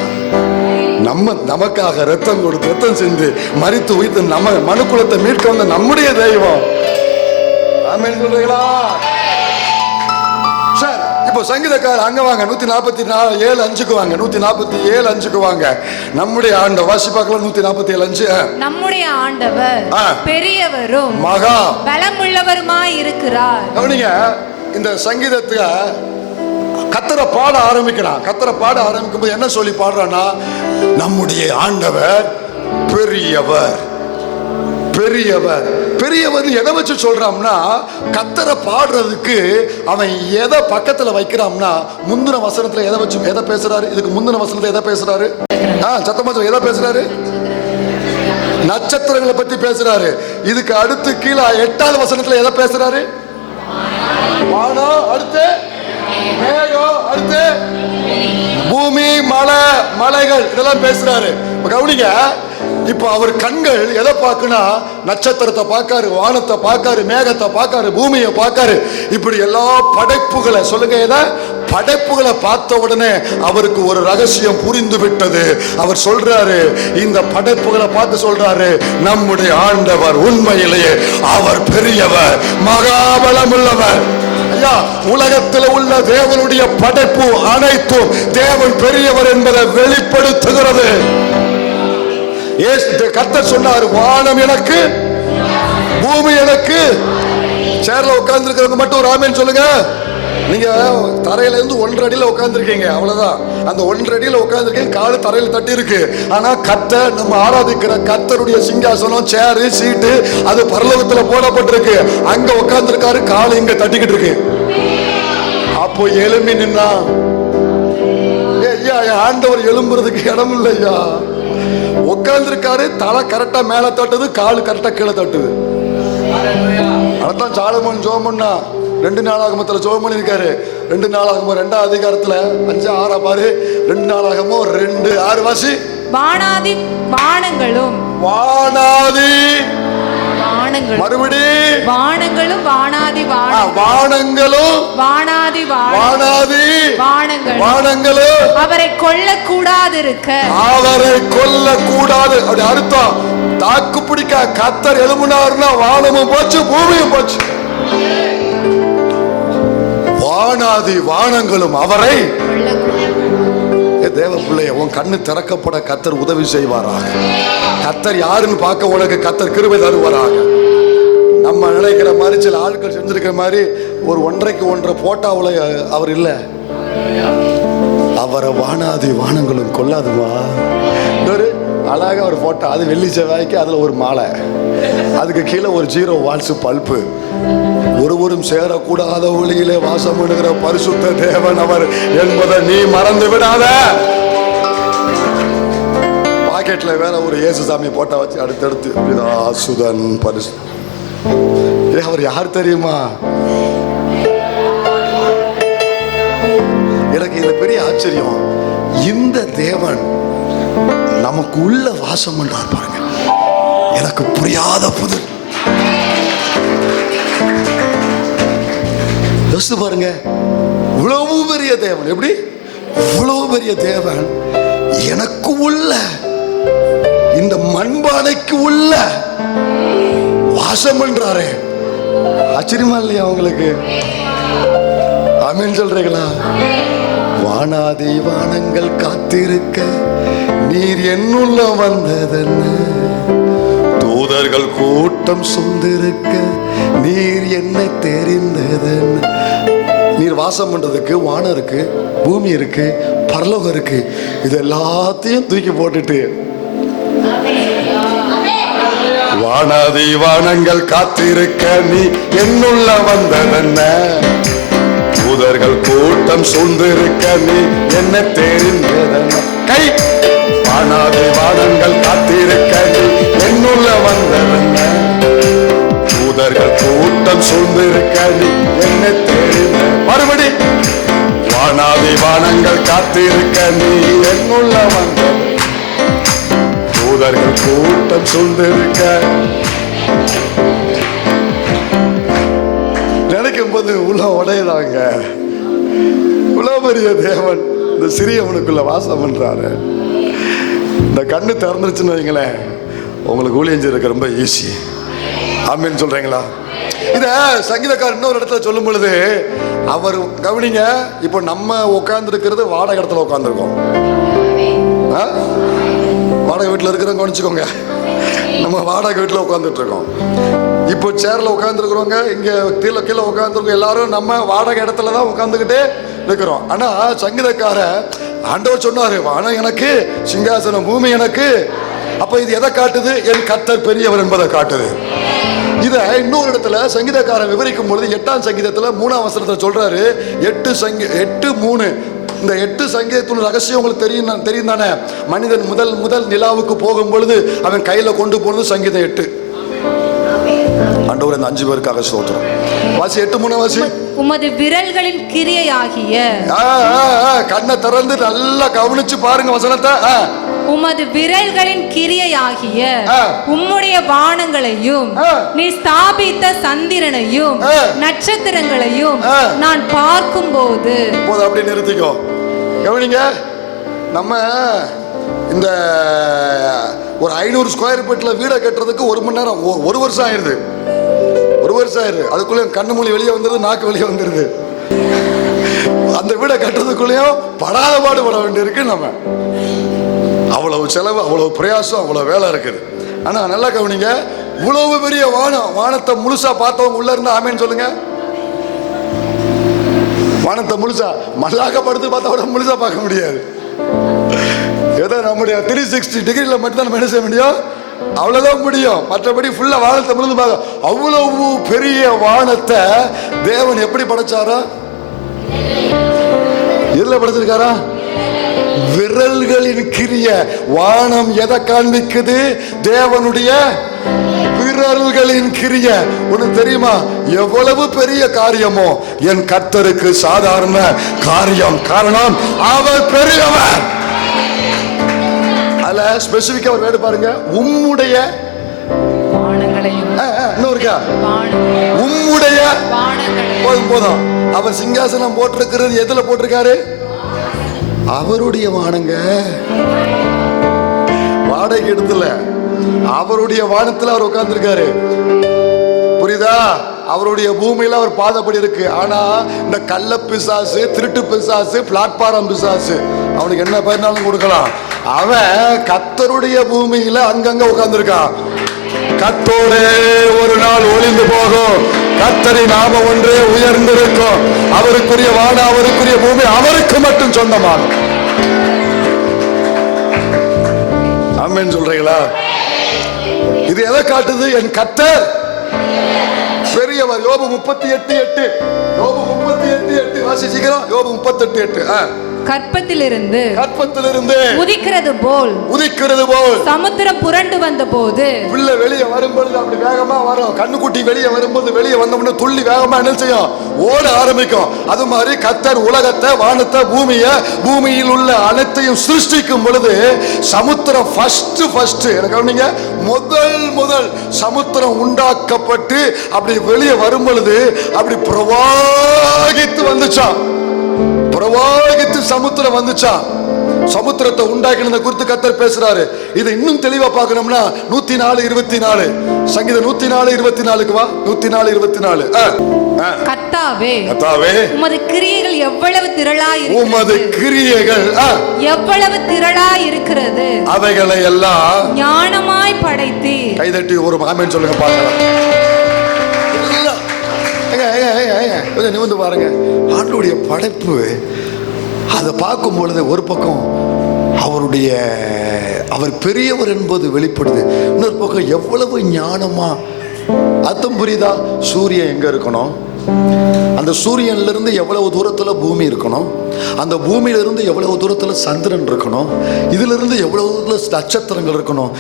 நமக்காக ரத்தம் கொடுத்து ரத்தம் செஞ்சு மரித்து உயிர்த்து நம்ம மனுக்குலத்தை மீட்க வந்த நம்முடைய தெய்வம். ஆமென் சொல்றீங்களா? சார் இப்போ சங்கீதக்காரர் அங்க வாங்க, 147:5 வாங்க, 147:5 வாங்க. நம்முடைய ஆண்டவர் வாசி பார்க்கலாம். 147:5 நம்முடைய ஆண்டவர் பெரியவரும் மகா பலமுள்ளவருமாய் இருக்கிறார். கவனிங்க, இந்த சங்கீதத்துல கத்தரை பாட ஆரம்பிக்கிறான். கத்தரை பாட ஆரம்பிக்கும் போது என்ன சொல்லி பாடுறான்னா, நம்முடைய ஆண்டவர் பெரியவர். பெரியவர். பெரியவர் எதை வச்சு சொல்றான்னா, கர்த்தரை பாடுறதுக்கு அவன் எதை பக்கத்துல வைக்கிறான்னா, முந்தின வசனத்துல எதை பேசுறாரு? இதுக்கு முந்தின வசனத்துல எதை பேசுறாரு? சத்தமா எதை பேசுறாரு? நட்சத்திரங்களை பத்தி பேசுறாரு. இதுக்கு அடுத்து கீழே 8வது வசனத்துல எதை பேசுறாரு? வானம், அடுத்து மேகம், அடுத்து பூமி, மலைகள், இதெல்லாம் பேசுறாரு. கவனிங்க, இப்ப அவர் கண்கள் எதை பார்க்கனா, நட்சத்திரத்தை பார்க்காரு, வானத்தை பார்க்காரு, மேகத்தை பார்க்காரு, பூமியை பார்க்காரு. இப்படி எல்லா படைப்புகளை சொல்லுங்க, எதை படைப்புகளை பார்த்த உடனே அவருக்கு ஒரு ரகசியம் புரிந்து விட்டது. அவர் சொல்றாரு, இந்த படைப்புகளை பார்த்து சொல்றாரு, நம்முடைய ஆண்டவர் உண்மையிலேயே அவர் பெரியவர், மகாபலம் உள்ளவர். ஐயா, உலகத்தில் உள்ள தேவனுடைய படைப்பு அனைத்தும் தேவன் பெரியவர் என்பதை வெளிப்படுத்துகிறது. கர்த்தர் சொன்னார், வானம் எனக்கு, பூமி எனக்கு. சேர்ல உட்கார்ந்து இருக்கிறவங்க மட்டும் ஒரு ஆமென் சொல்லுங்க. நீங்க தரையில இருந்து 1.5 அடியில உட்கார்ந்துருக்கீங்க, அவ்வளவுதான். அந்த 1.5 அடியில உட்கார்ந்துருக்கீங்க, காலு தரையில தட்டி இருக்கு. ஆனா கர்த்தர், நம்ம ஆராதிக்கிற கர்த்தருடைய சிங்காசனம், சேரு, சீட்டு, அது பரலோகத்துல போடப்பட்டிருக்கு. அங்க உட்கார்ந்துருக்காரு, காலு இங்க தட்டிக்கிட்டு இருக்கு. அப்போ எழும்பி நின்னா, ஐயா ஆண்டவர் எழும்புறதுக்கு இடம் இல்லையா. உட்கார்ந்துருக்காரு, தலை கரெக்டா மேல தட்டுது, காலு கரெக்டா கீழே தட்டுது. அதான் சாலமோன் ஜெபம் பண்ணா. 2 நாளாகமத்துல ஜெபம் பண்ணிருக்காரு. 2 நாளாகமம் 2ஆம் அதிகாரத்துல 5-6 பாரு. 2 நாளாகமம் 2:6 வாசி. வானாதி வானங்களும், வானாதி வானங்களும், மறுபடி வானங்களும், வானாதி வானங்களும், வானாதி வானாதி வானங்களும் அவரை கொல்ல கூடாதிருக்க, அவரை கொல்ல கூடாது. அப்படி அர்த்தம், தாக்கு பிடிக்க கர்த்தர் எழும்பினார்னா வானமும் போச்சு, பூமியும் போச்சு. வானாதி வானங்களும் அவரை. தேவ பிள்ளைய, உன் கண்ணு திறக்கப்பட கர்த்தர் உதவி செய்வாராக. கர்த்தர் யாருன்னு பார்க்க உனக்கு கர்த்தர் கிருபை தருவாராக. நம்ம நினைக்கிற மாதிரி சில ஆட்கள் செஞ்சிருக்கிற மாதிரி ஒரு 1.5க்கு 1.5 போட்டாவுல அவர் இல்லை. அவரை வானாதி வானங்களும் கொல்லாதுமா. ஒரு அழகா ஒரு போட்டா, அது வெள்ளி செவ்வாய்க்கு அதுல ஒரு மாலை, அதுக்கு கீழே ஒரு 0 வால்ஸ் பல்பு. ஒருவரும் சேரக்கூடாத ஒளியிலே வாசம் பண்ணுகிற பரிசுத்த தேவன் அவர் என்பதை நீ மறந்து விடாத. பாக்கெட்ல வேற ஒரு இயேசுசாமி போட்டா வச்சு அடுத்தடுத்து பிதாசுதன் பரிசு. அவர் யார் தெரியுமா? எனக்கு இது பெரிய ஆச்சரியம். இந்த தேவன் நமக்கு உள்ள வாசம் பண்றார் பாருங்க. எனக்கு புரியாத புது யோசித்து பாருங்க. இவ்வளவு பெரிய தேவன், எப்படி இவ்வளவு பெரிய தேவன் எனக்கு உள்ள இந்த மண்பானைக்கு உள்ள வாசம் பண்றாரு. ஆச்சரியமா இல்லையா உங்களுக்கு? ஆமென் சொல்றீங்களா? வானாதி வானங்கள் காத்திருக்க நீர் என்னுள்ள வந்ததென்ன, தூதர்கள் கூட்டம் சுந்திருக்க நீர் என்னை தெரிந்ததென்ன. நீர் வாசம் பண்றதுக்கு வானம் இருக்கு, பூமி இருக்கு, பரலோகம் இருக்கு. இது எல்லாத்தையும் தூக்கி போட்டுட்டு வானாதி வானங்கள் காத்திருக்க நீ என்னுள்ள வந்ததென்ன, தூதர்கள் கூட்டம் சூழ்ந்திருக்க நீ என்ன தெரிந்ததென்ன. கை வானாதி வானங்கள் காத்திருக்க நீ என்னுள்ள வந்ததென்ன, தூதர்கள் கூட்டம் சூழ்ந்திருக்க நீ என்ன தெரிந்த. மறுபடி வானாதி வானங்கள் காத்திருக்க நீ என்னுள்ள வந்தது, தூதர்கள் கூட்டம் சூழ்ந்திருக்க. நினைக்கும் போது உள்ள உடையதாங்க. இவ்வளவு பெரிய தேவன் இந்த சிறியவனுக்குள்ள வாசம் பண்றாரு. இந்த கண்ணு திறந்துருச்சுன்னு வைங்களேன், உங்களுக்கு ஊழியம் செய்யறதுக்கு ரொம்ப ஈஸி. ஆமென் சொல்றீங்களா? இத சங்கீதக்காரர் இன்னொரு இடத்துல சொல்லும் பொழுது அவர் கவனிங்க. இப்போ நம்ம உட்கார்ந்து இருக்கிறது வாடகை இடத்துல உட்காந்துருக்கோம். வாடகை வீட்டில் இருக்கிறவங்க கவனிச்சுக்கோங்க. நம்ம வாடகை வீட்டில் உட்காந்துட்டு இருக்கோம். இப்போ சேர்ல உட்காந்துருக்கிறவங்க, இங்க கீழே உட்காந்துருக்கோம். எல்லாரும் நம்ம வாடகை இடத்துல தான் உட்காந்துக்கிட்டே இருக்கிறோம். ஆனா சங்கீதக்கார ஆண்டவர் சொன்னாரு, வானம் எனக்கு சிங்காசனம், பூமி எனக்கு. அப்ப இது எதை காட்டுது? என் கர்த்தர் பெரியவர் என்பதை காட்டுது. இத இன்னொரு இடத்துல சங்கீதக்காரன் விவரிக்கும் பொழுது 8ஆம் சங்கீதத்துல 3ஆம் வசனத்துல சொல்றாரு, 8:3. இந்த 8 சங்கீதத்தின் ரகசியம் உங்களுக்கு தெரியும் தானே? மனிதன் முதல் நிலாவுக்கு போகும் பொழுது அவன் கையில கொண்டு போனது சங்கீதம் 8. ஆண்டவர் இந்த 5 பேருக்காக ஸ்தோத்திரம். வாசி 8:3 வாசி. உமது விரல்களின் கிரியையாகிய. கண்ணை திறந்து நல்லா கவனிச்சு பாருங்க வசனத்தை. உமது விரல்களின் கிரியையாகிய உம்முடைய வானங்களையும் நீ ஸ்தாபித்த சந்திரனையும் நட்சத்திரங்களையும் நான் பார்க்கும் போது. அப்படி நிறுத்திக்கோ, கவனிங்க. நம்ம இந்த ஒரு 500 ஸ்கொயர் ஃபீட்ல வீடை கட்டுறதுக்கு 1 மணி நேரம், 1 வருஷம் ஆயிருது. 1 வருஷம் ஆயிருது. அதுக்குள்ள கண்ணு மொழி வெளியே வந்துருது, நாக்கு வெளியே வந்துருது. அந்த வீடை கட்டுறதுக்குள்ளேயும் படாத பாடுபட வேண்டியிருக்கு. நம்ம அவ்வளவு செலவு, அவ்வளவு பிரயாசம், அவ்வளவு வேலை இருக்குது. ஆனா நல்லா கவனிங்க, இவ்வளவு பெரிய வானத்தை முழுசா பார்த்தவங்க உள்ள இருந்தா ஆமேன்னு சொல்லுங்க. வானத்தை முழுசா மல்லாக்க படுத்து பார்த்தா கூட முழுசா பார்க்க முடியாது. ஏதோ நம்முடைய 360 டிகிரில மட்டும்தான் நம்ம என்ன செய்ய முடியும், அவ்வளவுதான் முடியும். மற்றபடி ஃபுல்லா வானத்தை முழுது பார்க்க. அவ்வளவு பெரிய வானத்தை தேவன் எப்படி படைச்சாரா? எதுல படைச்சிருக்காரா? விரல்களின் கிரிய. வானம் எதை காண்பிக்குது? தேவனுடைய விரல்களின் கிரிய. ஒண்ணு தெரியுமா? எவ்வளவு பெரிய காரியமோ என் கர்த்தருக்கு சாதாரண காரியம். காரணம், அவர் பெரியவர். அதுல ஸ்பெசிபிக்கா ஒரு வேர்டு பாருங்க, உம்முடைய வானங்களையும். இன்னொருக்கா, உம்முடைய. போதும். அவர் சிங்காசனம் போட்டிருக்கிறது எதுல போட்டிருக்காரு? அவருடைய வானங்க. வாடகை எடுத்துல அவருடைய வானத்துல அவர் உட்கார்ந்து இருக்காரு. புரியுதா? அவருடைய பூமியில அவர் பாதப்படி இருக்கு. ஆனா இந்த கள்ள பிசாசு, திருட்டு பிசாசு, பிளாட்பாரம் பிசாசு, அவனுக்கு என்ன பேர்னாலும் கொடுக்கலாம். அவன் கர்த்தருடைய பூமியில அங்கங்க உட்கார்ந்து இருக்கான். கர்த்தரே ஒரு நாள் ஒளிந்து போகும், கர்த்தரின் நாமம் ஒன்றே உயர்ந்திருக்கும். அவருக்குரிய வானம், அவருக்குரிய பூமி அவருக்கு மட்டும் சொந்தமாகும். ஆமென் சொல்றீங்களா? இது எதை காட்டுது? என் கர்த்தர் பெரியவர். யோபு 38:8. யோபு 38:8 வாசிக்கிறோம். யோபு 38:8. கற்பத்திலிருந்து உதிக்கிறது போல் சமுத்திரம் புரண்டு வந்த போது. பிள்ளை வெளியே வரும்பொழுது அப்படி வேகமா வரும். கண்ணுக்குட்டி வெளியே வரும்போது வெளியே வந்தோம்னா துள்ளி வேகமா என்ன செய்யும்? ஓட ஆரம்பிக்கும். அது மாதிரி கர்த்தர் உலகத்தை, வானத்தை, பூமியில் உள்ள அனைத்தையும் சிருஷ்டிக்கும் பொழுது சமுத்திரம் ஃபர்ஸ்ட் கவனிங்க, முதல் சமுத்திரம் உண்டாக்கப்பட்டு அப்படி வெளியே வரும் பொழுது அப்படி பிரவாகித்து வந்துச்சான். பிரவாகித்து சமுத்திரம் வந்துச்சா. சமுத்திரத்தை உண்டாக்கினத குறித்து கர்த்தர் பேசுறாரு. இது இன்னும் தெளிவா பார்க்கணும்னா 104:24 சங்கீதம் 104:24க்கு வா. 104:24. கர்த்தாவே உமது கிரியைகள் எவ்வளவு திரளாய் இருக்கிறது. அவைகளை எல்லாம் ஞானமாய் படைத்தீர். கைதட்டி ஒரு ஆமென் சொல்லுங்க பார்க்கலாம். கொஞ்சம் நிமிர்ந்து பாருங்க. ஆண்டவருடைய படைப்பு அதை பார்க்கும் பொழுது ஒரு பக்கம் அவர் பெரியவர் என்பது வெளிப்படுது. இன்னொரு பக்கம் எவ்வளவு ஞானமா. அர்த்தம் புரியுதா? சூரியன் எங்க இருக்கணும்? அந்த சூரியன்ல இருந்து எவ்வளவு தூரத்துல பூமி இருக்கணும்? அந்த பூமியில இருந்து எவ்வளவு தூரத்துல சந்திரன் இருக்கணும்? இதுல இருந்து எவ்வளவு நட்சத்திரங்கள் இருக்கணும்?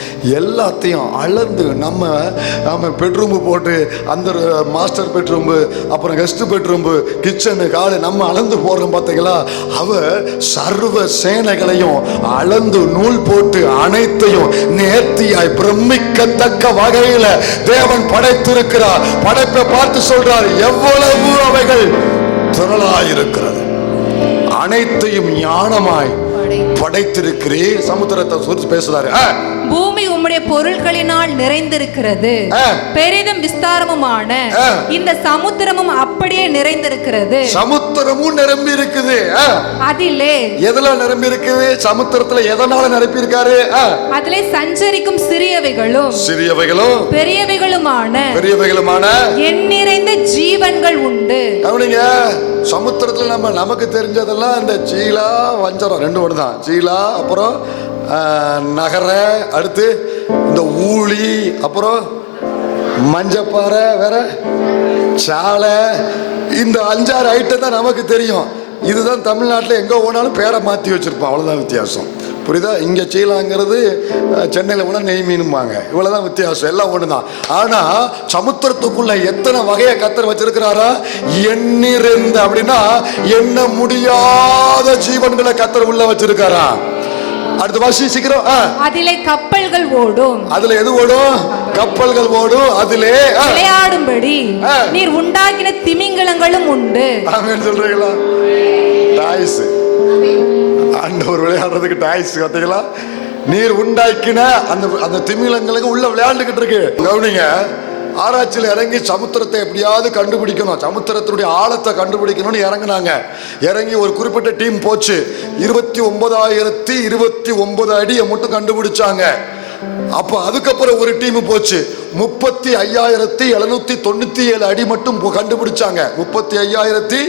எல்லாத்தையும் அளந்து நம்ம பெட்ரூம் போட்டு, அந்த மாஸ்டர் பெட்ரூம், அப்புறம் கெஸ்ட் பெட்ரூம், கிச்சனு, காடு நம்ம அளந்து போடுறோம் பார்த்தீங்களா? அவர் சர்வ சேனைகளையும் அளந்து நூல் போட்டு அனைத்தையும் நேர்த்தியாய் பிரமிக்கத்தக்க வகையில தேவன் படைத்திருக்கிறார். படைப்பை பார்த்து சொல்றார், எவ்வளவு அவைகள் திரளாயிருக்கிறது, அனைத்தையும் ஞானமாய் படைத்திருக்கிறீர். சமுத்திரத்தை குறித்து பேசுறாரு. பூமி உம்முடைய பொருட்களினால் நிறைந்திருக்கிறது, பெரிதும் விஸ்தாரமுமான இந்த சமுத்திரமும் அப்படியே நிறைந்திருக்கிறது. சமுத்திரமும் நிரம்பி இருக்குது. அதிலே எதெல்லாம் நிரம்பி இருக்குது? சமுத்திரத்துல எதனால நிரப்பி இருக்காரு? அதிலே சஞ்சரிக்கும் சிறியவைகளும் பெரியவைகளுமான எண் நிறைந்த ஜீவன்கள் உண்டு. கவனிங்க, சமுத்திரத்துல நமக்கு தெரிஞ்சதெல்லாம் இந்த சீலா, வஞ்சரம், 2 ஒன்று தான். சீலா, அப்புறம் நகர, அடுத்து இந்த ஊழி, அப்புறம் மஞ்சப்பாறை, வேற சாலை, இந்த 5-6 ஐட்டம் தான் நமக்கு தெரியும். இதுதான் தமிழ்நாட்டில் எங்கே போனாலும் பேரை மாற்றி வச்சிருப்பான். அவ்வளோதான் வித்தியாசம். புரியுதா? இங்கே சீலாங்கிறது சென்னையில் போனால் நெய் மீனும்பாங்க. இவ்வளோதான் வித்தியாசம். எல்லாம் ஒன்று தான். ஆனால் சமுத்திரத்துக்குள்ள எத்தனை வகையை கத்தர் வச்சிருக்கிறாரா? எண்ணிறந்த அப்படின்னா எண்ண முடியாத ஜீவன்களை கத்தர் உள்ள வச்சிருக்காரா? அடுத்த வாசி சீக்கிரம். அதிலே கப்பல்கள் ஓடும். அதுல எது ஓடும்? கப்பல்கள் ஓடும். அதிலே விளையாடும்படி நீர் உண்டாக்கின திமிங்கலங்களும் உண்டு. ஆமென் சொல்றீங்களா? டாய்ஸ், ஆண்டவர் விளையாடுறதுக்கு டாய்ஸ் கத்தீங்களா? நீர் உண்டாக்கின அந்த திமிங்கலங்களுக்கு உள்ள விளையாண்டுகிட்டு இருக்கு. கவனிங்க, ஆராய்ச்சியில் இறங்கி சமுத்திரத்தை எப்படியாவது கண்டுபிடிக்கணும், சமுத்திரத்தினுடைய ஆழத்தை கண்டுபிடிக்கணும்னு இறங்கினாங்க. இறங்கி ஒரு குறிப்பிட்ட டீம் போச்சு. 29,029 அடியை மட்டும் கண்டுபிடிச்சாங்க. அப்போ அதுக்கப்புறம் ஒரு டீம் போச்சு. 35,797 அடி மட்டும் கண்டுபிடிச்சாங்க. 35,000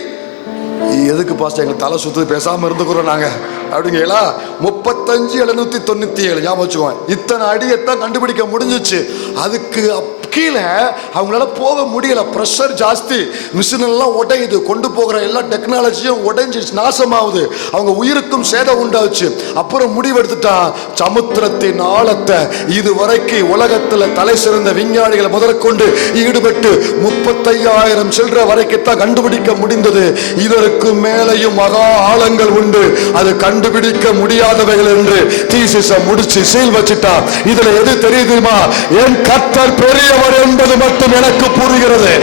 எதுக்கு பாஸ்டர் எங்களுக்கு தலை சுத்து, பேசாம இருந்துக்கிறோம் நாங்க அப்படிங்களா? 35,797 ஞாபகம் வச்சுக்கோங்க. இத்தனை அடியத்தான் கண்டுபிடிக்க முடிஞ்சிச்சு. அதுக்கு கீழே அவங்களால போக முடியல. ப்ரெஷர் ஜாஸ்தி, மிஷின் எல்லாம் உடையுது, கொண்டு போகிற எல்லா டெக்னாலஜியும் உடைஞ்சு நாசமாகுது, அவங்க உயிருக்கும் சேதம் உண்டாச்சு. அப்புறம் முடிவெடுத்துட்டா சமுத்திரத்தின் ஆழத்தை இதுவரைக்கும் உலகத்துல தலை சிறந்த விஞ்ஞானிகளை முதற்கொண்டு ஈடுபட்டு 35,000 சில்லற வரைக்கும் தான் கண்டுபிடிக்க முடிந்தது. இதற்கு மேலையும் மகா ஆழங்கள் உண்டு, அது கண்டுபிடிக்க முடியாதவைகள் என்று தீசிஸ முடிச்சு சீல் வச்சுட்டா. இதுல எது தெரியுதுமா? என் கர்த்தர் பெரியவர் என்பது மட்டும் எனக்கு புரிகிறது.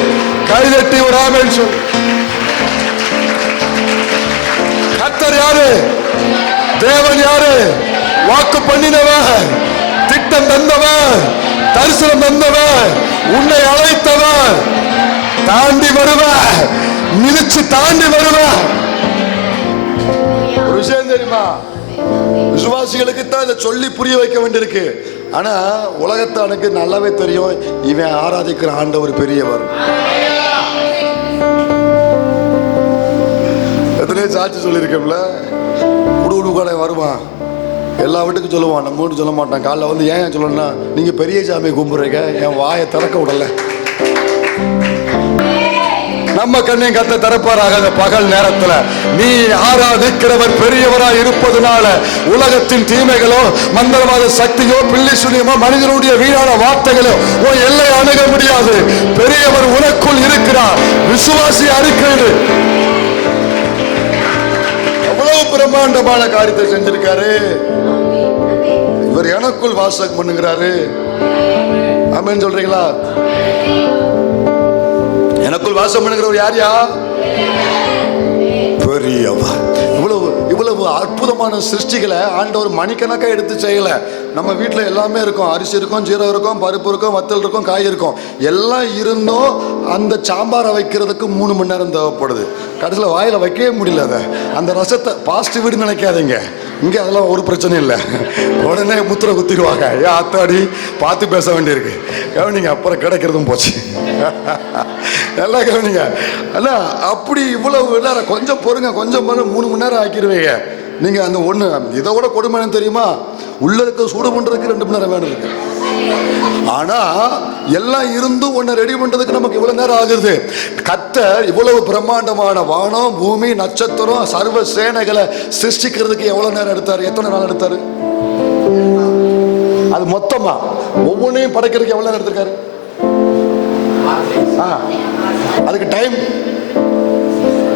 கைதட்டி ஒரு ஆமென் சொல். கர்த்தர் யாரு? தேவன் யாரு? வாக்கு பண்ணினவன், திட்டம் தந்தவன், தரிசனம் தந்தவன், உன்னை அழைத்தவன், தாண்டி வருவன், மிதிச்சு தாண்டி வருவன். ஒரு விஷயம் தெரியுமா? விசுவாசிகளுக்கு தான் இதை சொல்லி புரிய வைக்க வேண்டியிருக்கு. ஆனா உலகத்தானுக்கு நல்லாவே தெரியும், இவன் ஆராதிக்கிற ஆண்டவர் பெரியவர். எத்தனை சாட்சி சொல்லியிருக்கோம்ல. குடு கடை வருவான், எல்லா வீட்டுக்கும் சொல்லுவான், நம்ம வீட்டு சொல்ல மாட்டான். காலைல வந்து ஏன் சொல்லணும்னா, நீங்க பெரிய சாமியை கும்பிடுறீங்க, என் வாயை திறக்க விடல. நம்ம கண்ணையும் கத்த திறப்பாராக. அந்த பகல் நேரத்துல நீ ஆராதிக்கிறவர் பெரியவராய் இருப்பதனால உலகத்தின் தீமைகளோ, மந்திரவாத சக்தியோ, பிள்ளை சுனியமோ, மனிதனுடைய வீணான வார்த்தைகளோ உன் எல்லை அணுக முடியாது. பெரியவர் உனக்குள் இருக்கிறார். விசுவாசி அறிக்கையிடு. அவ்வளவு பிரம்மாண்டமான காரியத்தை செஞ்சிருக்காரு. இவர் எனக்குள் வாசம் பண்ணுகிறாரு. ஆமென் சொல்றீங்களா? எனக்குள் வாசம் பண்ணுகிறவர் யார்? பெரியவர். இவ்வளவு அற்புதமான சிருஷ்டிகளை ஆண்டவர் மணிக்கணக்கா எடுத்து செய்யல. நம்ம வீட்டில் எல்லாமே இருக்கும், அரிசி இருக்கும், ஜீரகம் இருக்கும், பருப்பு இருக்கும், வத்தல் இருக்கும், காய் இருக்கும். எல்லாம் இருந்தும் அந்த சாம்பாரை வைக்கிறதுக்கு 3 மணி நேரம் தேவைப்படுது. கடைசியில் வாயில வைக்கவே முடியல. அதை அந்த ரசத்தை பாசிட்டிவ் வீடு நினைக்காதீங்க. இங்கே அதெல்லாம் ஒரு பிரச்சனை இல்லை. உடனே முத்திரை குத்திடுவாங்க. ஏன் ஆத்தாடி பார்த்து பேச வேண்டியிருக்கு. கவனிங்க, அப்புறம் கிடைக்கிறதும் போச்சு. நல்லா கவனிங்க. அண்ணா அப்படி இவ்வளவு நேரம் கொஞ்சம் பொறுங்க, கொஞ்சம் 3 மணி நேரம் ஆக்கிடுவீங்க நீங்க. அந்த ஒண்ணு இதை விட கொடுமை தெரியுமா? உள்ள இருக்க சூடு பண்றதுக்கு 2 மணி நேரம் வேணும் இருக்கு. ஆனா எல்லாம் இருந்து ஒன்னு ரெடி பண்றதுக்கு நமக்கு இவ்வளவு நேரம் ஆகுது. கர்த்தர் இவ்வளவு பிரம்மாண்டமான வானம், பூமி, நட்சத்திரம், சர்வ சேனைகளை சிருஷ்டிக்கிறதுக்கு எவ்வளவு நேரம் எடுத்தாரு? எத்தனை நாள் எடுத்தாரு? அது மொத்தமா ஒவ்வொன்றையும் படைக்கிறதுக்கு எவ்வளவு நேரம் எடுத்திருக்காரு? அதுக்கு டைம்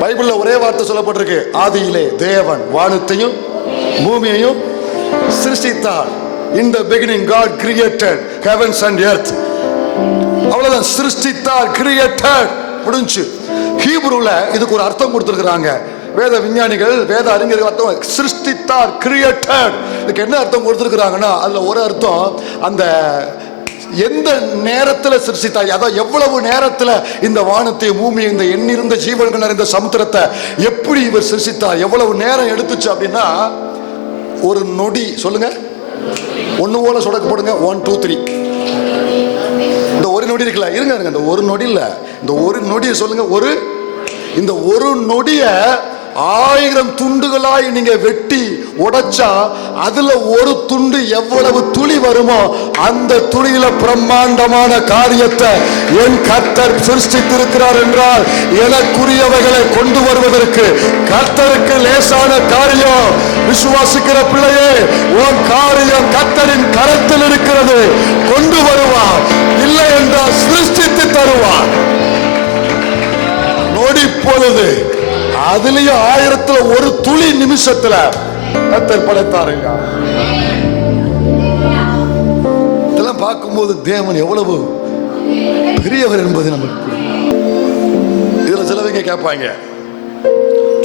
பைபிள்ல ஒரே வார்த்தை சொல்லப்பட்டிருக்கு. ஆதியிலே தேவன் வானத்தையும் பூமியையும் சிருஷ்டித்தார். In the beginning God created heavens and earth. அவ்வளவுதான். சிருஷ்டித்தார், created முடிஞ்சு. ஹீப்ரூல இதுக்கு ஒரு அர்த்தம் கொடுத்திருக்காங்க வேத விஞ்ஞானிகள், வேத அறிஞர்கள். அர்த்தம் சிருஷ்டித்தார், created. இதுக்கு என்ன அர்த்தம் கொடுத்திருக்காங்கன்னா, அதுல ஒரு அர்த்தம் அந்த எந்த நேரத்துல சிருஷ்டித்தாய், அதாவது எவ்வளவு நேரத்துல இந்த வானத்தை, பூமியை, இந்த எண்ணிருந்த ஜீவன்கள் நிறைந்த சமுத்திரத்தை எப்படி இவர் சிருஷ்டித்தார், எவ்வளவு நேரம் எடுத்துச்சு அப்படின்னா, ஒரு நொடி. சொல்லுங்க, ஒண்ணு போல சொடக்கு போடுங்க. 1 2 3. இந்த ஒரு நொடி இருக்குல்ல, இருங்க, இந்த ஒரு நொடி இல்ல, இந்த ஒரு நொடியை சொல்லுங்க. இந்த ஒரு நொடிய 1000 துண்டுகளாய் நீங்க வெட்டி உடைச்சா அதுல ஒரு துண்டு எவ்வளவு துளி வருமோ அந்த துளியில பிரம்மாண்டமான காரியத்தை என் கர்த்தர் சிருஷ்டித்திருக்கிறார் என்றால் எனக்குரியவைகளை கொண்டு வருவதற்கு கர்த்தருக்கு லேசான காரியம். விசுவாசிக்கிற பிள்ளையே, உன் காரியம் கர்த்தரின் கரத்தில் இருக்கிறது. கொண்டு வருவார், இல்லை என்றால் சிருஷ்டித்து தருவார். நொடி பொழுது அதுலயும் 1000த்துல ஒரு துளி நிமிஷத்துல கர்த்தர் படைத்தாருங்க. இதெல்லாம் பார்க்கும்போது தேவன் எவ்வளவு பெரியவர் என்பது நமக்கு. இதுல சிலவங்க கேட்பாங்க,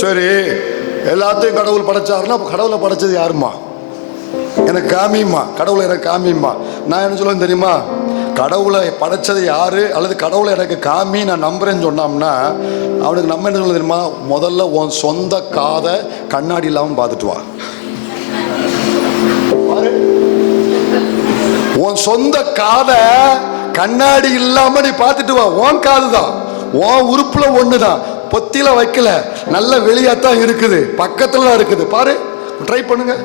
சரி எல்லாத்தையும் கடவுள் படைச்சாருன்னா கடவுளை படைச்சது யாருமா? எனக்கு காமியுமா, கடவுளை எனக்கு காமியுமா. நான் என்ன சொல்லுவேன் தெரியுமா? கடவுளை படைச்சது யாரு அல்லது கடவுளை எனக்கு காமி நான் நம்புறேன்னு சொன்னோம்னா அவனுக்கு நம்ம என்ன சொல்ல தெரியுமா? முதல்ல உன் சொந்த காதை கண்ணாடி இல்லாம பார்த்துட்டு வா. உன் சொந்த காதை கண்ணாடி இல்லாம நீ பார்த்துட்டு வா. உன் காது தான், உன் உறுப்புல ஒண்ணுதான், பொத்தில வைக்கல, நல்ல வெளியாத்தான் இருக்குது, பக்கத்துல தான் இருக்குது. பாரு, ட்ரை பண்ணுங்க,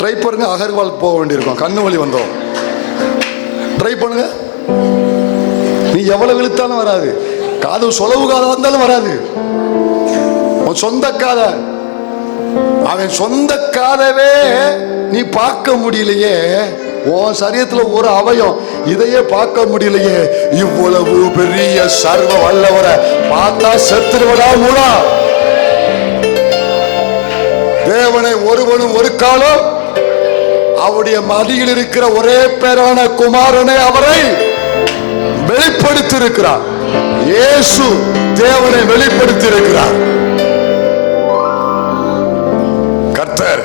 ட்ரை பண்ணுங்க. அகர்வால் போக வேண்டியிருக்கும், கண்ணு வலி வந்தோம். ட்ரை பண்ணுங்க. நீ எவ்வளவு இழுத்தாலும் வராது. காது சொலவு காதா இருந்தாலும் வராது. உன் சொந்த காத, அவன் சொந்த காதவே நீ பார்க்க முடியலையே. உன் சரீரத்துல ஒரு அவயம் இதையே பார்க்க முடியலையே. இவ்வளவு பெரிய சர்வ வல்லவரை பார்த்தா செத்துருவடா மூடா. தேவனை ஒருவனும் ஒரு காலம் அவருடைய மடியில் இருக்கிற ஒரே பேரான குமாரனை அவரை வெளிப்படுத்தி இருக்கிறார். இயேசு தேவனை வெளிப்படுத்தி இருக்கிறார். கர்த்தர்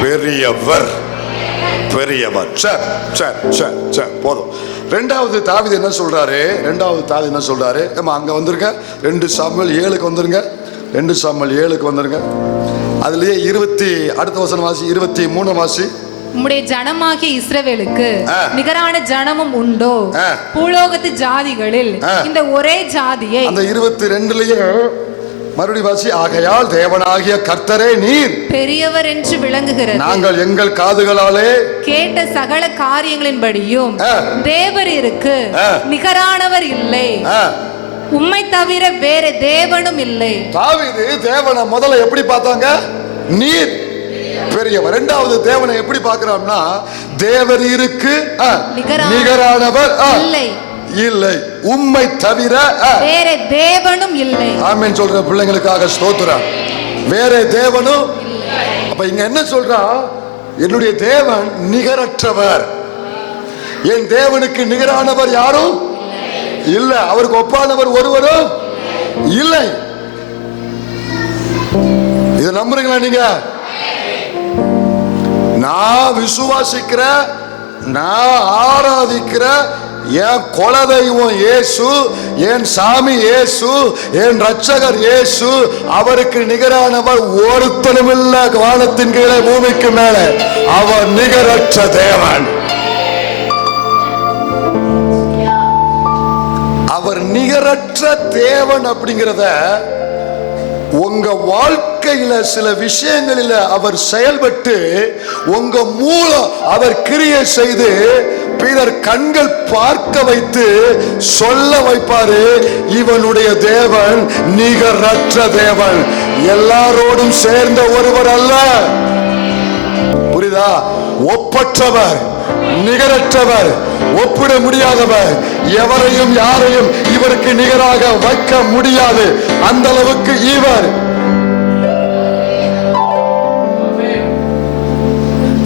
பெரியவர், பெரியவர். சரி சரி சரி சரி, போதும். ரெண்டாவது தாவீது என்ன சொல்றாரு? அங்க வந்துருங்க, 2 சாமுவேல் 7க்கு வந்துருங்க. 2 சாமுவேல் 7க்கு வந்துருங்க. அதுலயே அடுத்த வசனம் வாசி, 23 வாசி. உம்முடைய ஜனமாகிய இஸ்ரவேலுக்கு நிகரான ஜனமும் உண்டோ பூலோகத்து ஜாதிகளில் இந்த ஒரே ஜாதியை. அந்த 22லயே மறுபடி வாசி. ஆகையால் தேவனாகிய கர்த்தரே நீர் பெரியவர் என்று விளங்குகிறது. நாங்கள் எங்கள் காதுகளாலே கேட்ட சகல காரியங்களின்படியும் தேவருக்கு நிகரானவர் இல்லை, உம்மை தவிர வேற தேவனும் இல்லை. தாவீது தேவனை முதல்ல எப்படி பார்த்தாங்க? நீர் பெரியவர். இரண்டாவது தேவனை எப்படி பார்க்கிறான்னா, தேவர் இருக்கு நிகரானவர் இல்லை, இல்லை, உம்மை தவிர வேற தேவனும் இல்லை. ஆமென் சொல்ற பிள்ளைங்களுக்காக ஸ்தோத்திரம். வேற தேவனும். அப்ப இங்க என்ன சொல்றா? என்னுடைய தேவன் நிகரற்றவர். என் தேவனுக்கு நிகரானவர் யாரும் இல்ல, அவருக்கு ஒப்பானவர் ஒருவரும் இல்லை. இதை நம்புறீங்களா நீங்க? நான் விசுவாசிக்கிற, நான் ஆராதிக்கிற என் குலதெய்வம் இயேசு, என் சாமி இயேசு, என் ரட்சகர் இயேசு, அவருக்கு நிகரானவர் ஒருத்தனும் இல்ல. வானத்தின் கீழே பூமிக்கு மேல அவர் நிகரற்ற தேவன். அவர் நிகரற்ற தேவன் அப்படிங்கிறத உங்க வாழ்க்கையில சில விஷயங்களில அவர் செயல்பட்டு உங்க மூலம் அவர் கிரியை செய்து பிறர் கண்கள் பார்க்க வைத்து சொல்ல வைப்பாரு, இவனுடைய தேவன் நிகரற்ற தேவன், எல்லாரோடும் சேர்ந்த ஒருவர் அல்ல. புரியுதா? ஒப்பற்றவர், நிகரற்றவர், ஒப்பிட முடியாதவர், எவரையும் யாரையும் இவருக்கு நிகராக வைக்க முடியாது. அந்த அளவுக்கு இவர்.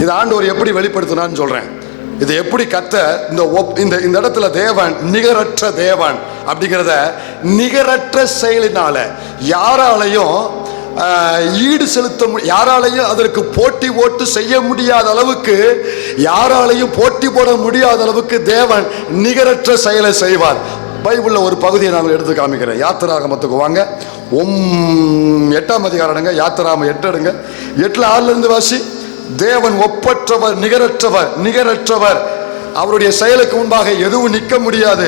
இது ஆண்டவர் எப்படி வெளிப்படுத்தினான்னு சொல்றேன். இது எப்படி கர்த்தர் இந்த இடத்துல தேவன் நிகரற்ற தேவன் அப்படிங்கிறத நிகரற்ற செயலினால யாராலையும் ஈடு செலுத்த, யாராலையும் அதற்கு போட்டி போட்டு செய்ய முடியாத அளவுக்கு, யாராலையும் போட்டி போட முடியாத அளவுக்கு தேவன் நிகரற்ற செயலை செய்வார். பைபிள்ல ஒரு பகுதியை நான் எடுத்து காமிக்கிறேன். யாத்திராகமத்துக்கு வாங்க, 8ஆம் அதிகாரங்க. யாத்திராகமம் 8 எடுங்க. 8:6 வாசி. தேவன் ஒப்பற்றவர், நிகரற்றவர், நிகரற்றவர். அவருடைய செயலுக்கு முன்பாக எதுவும் நிற்க முடியாது.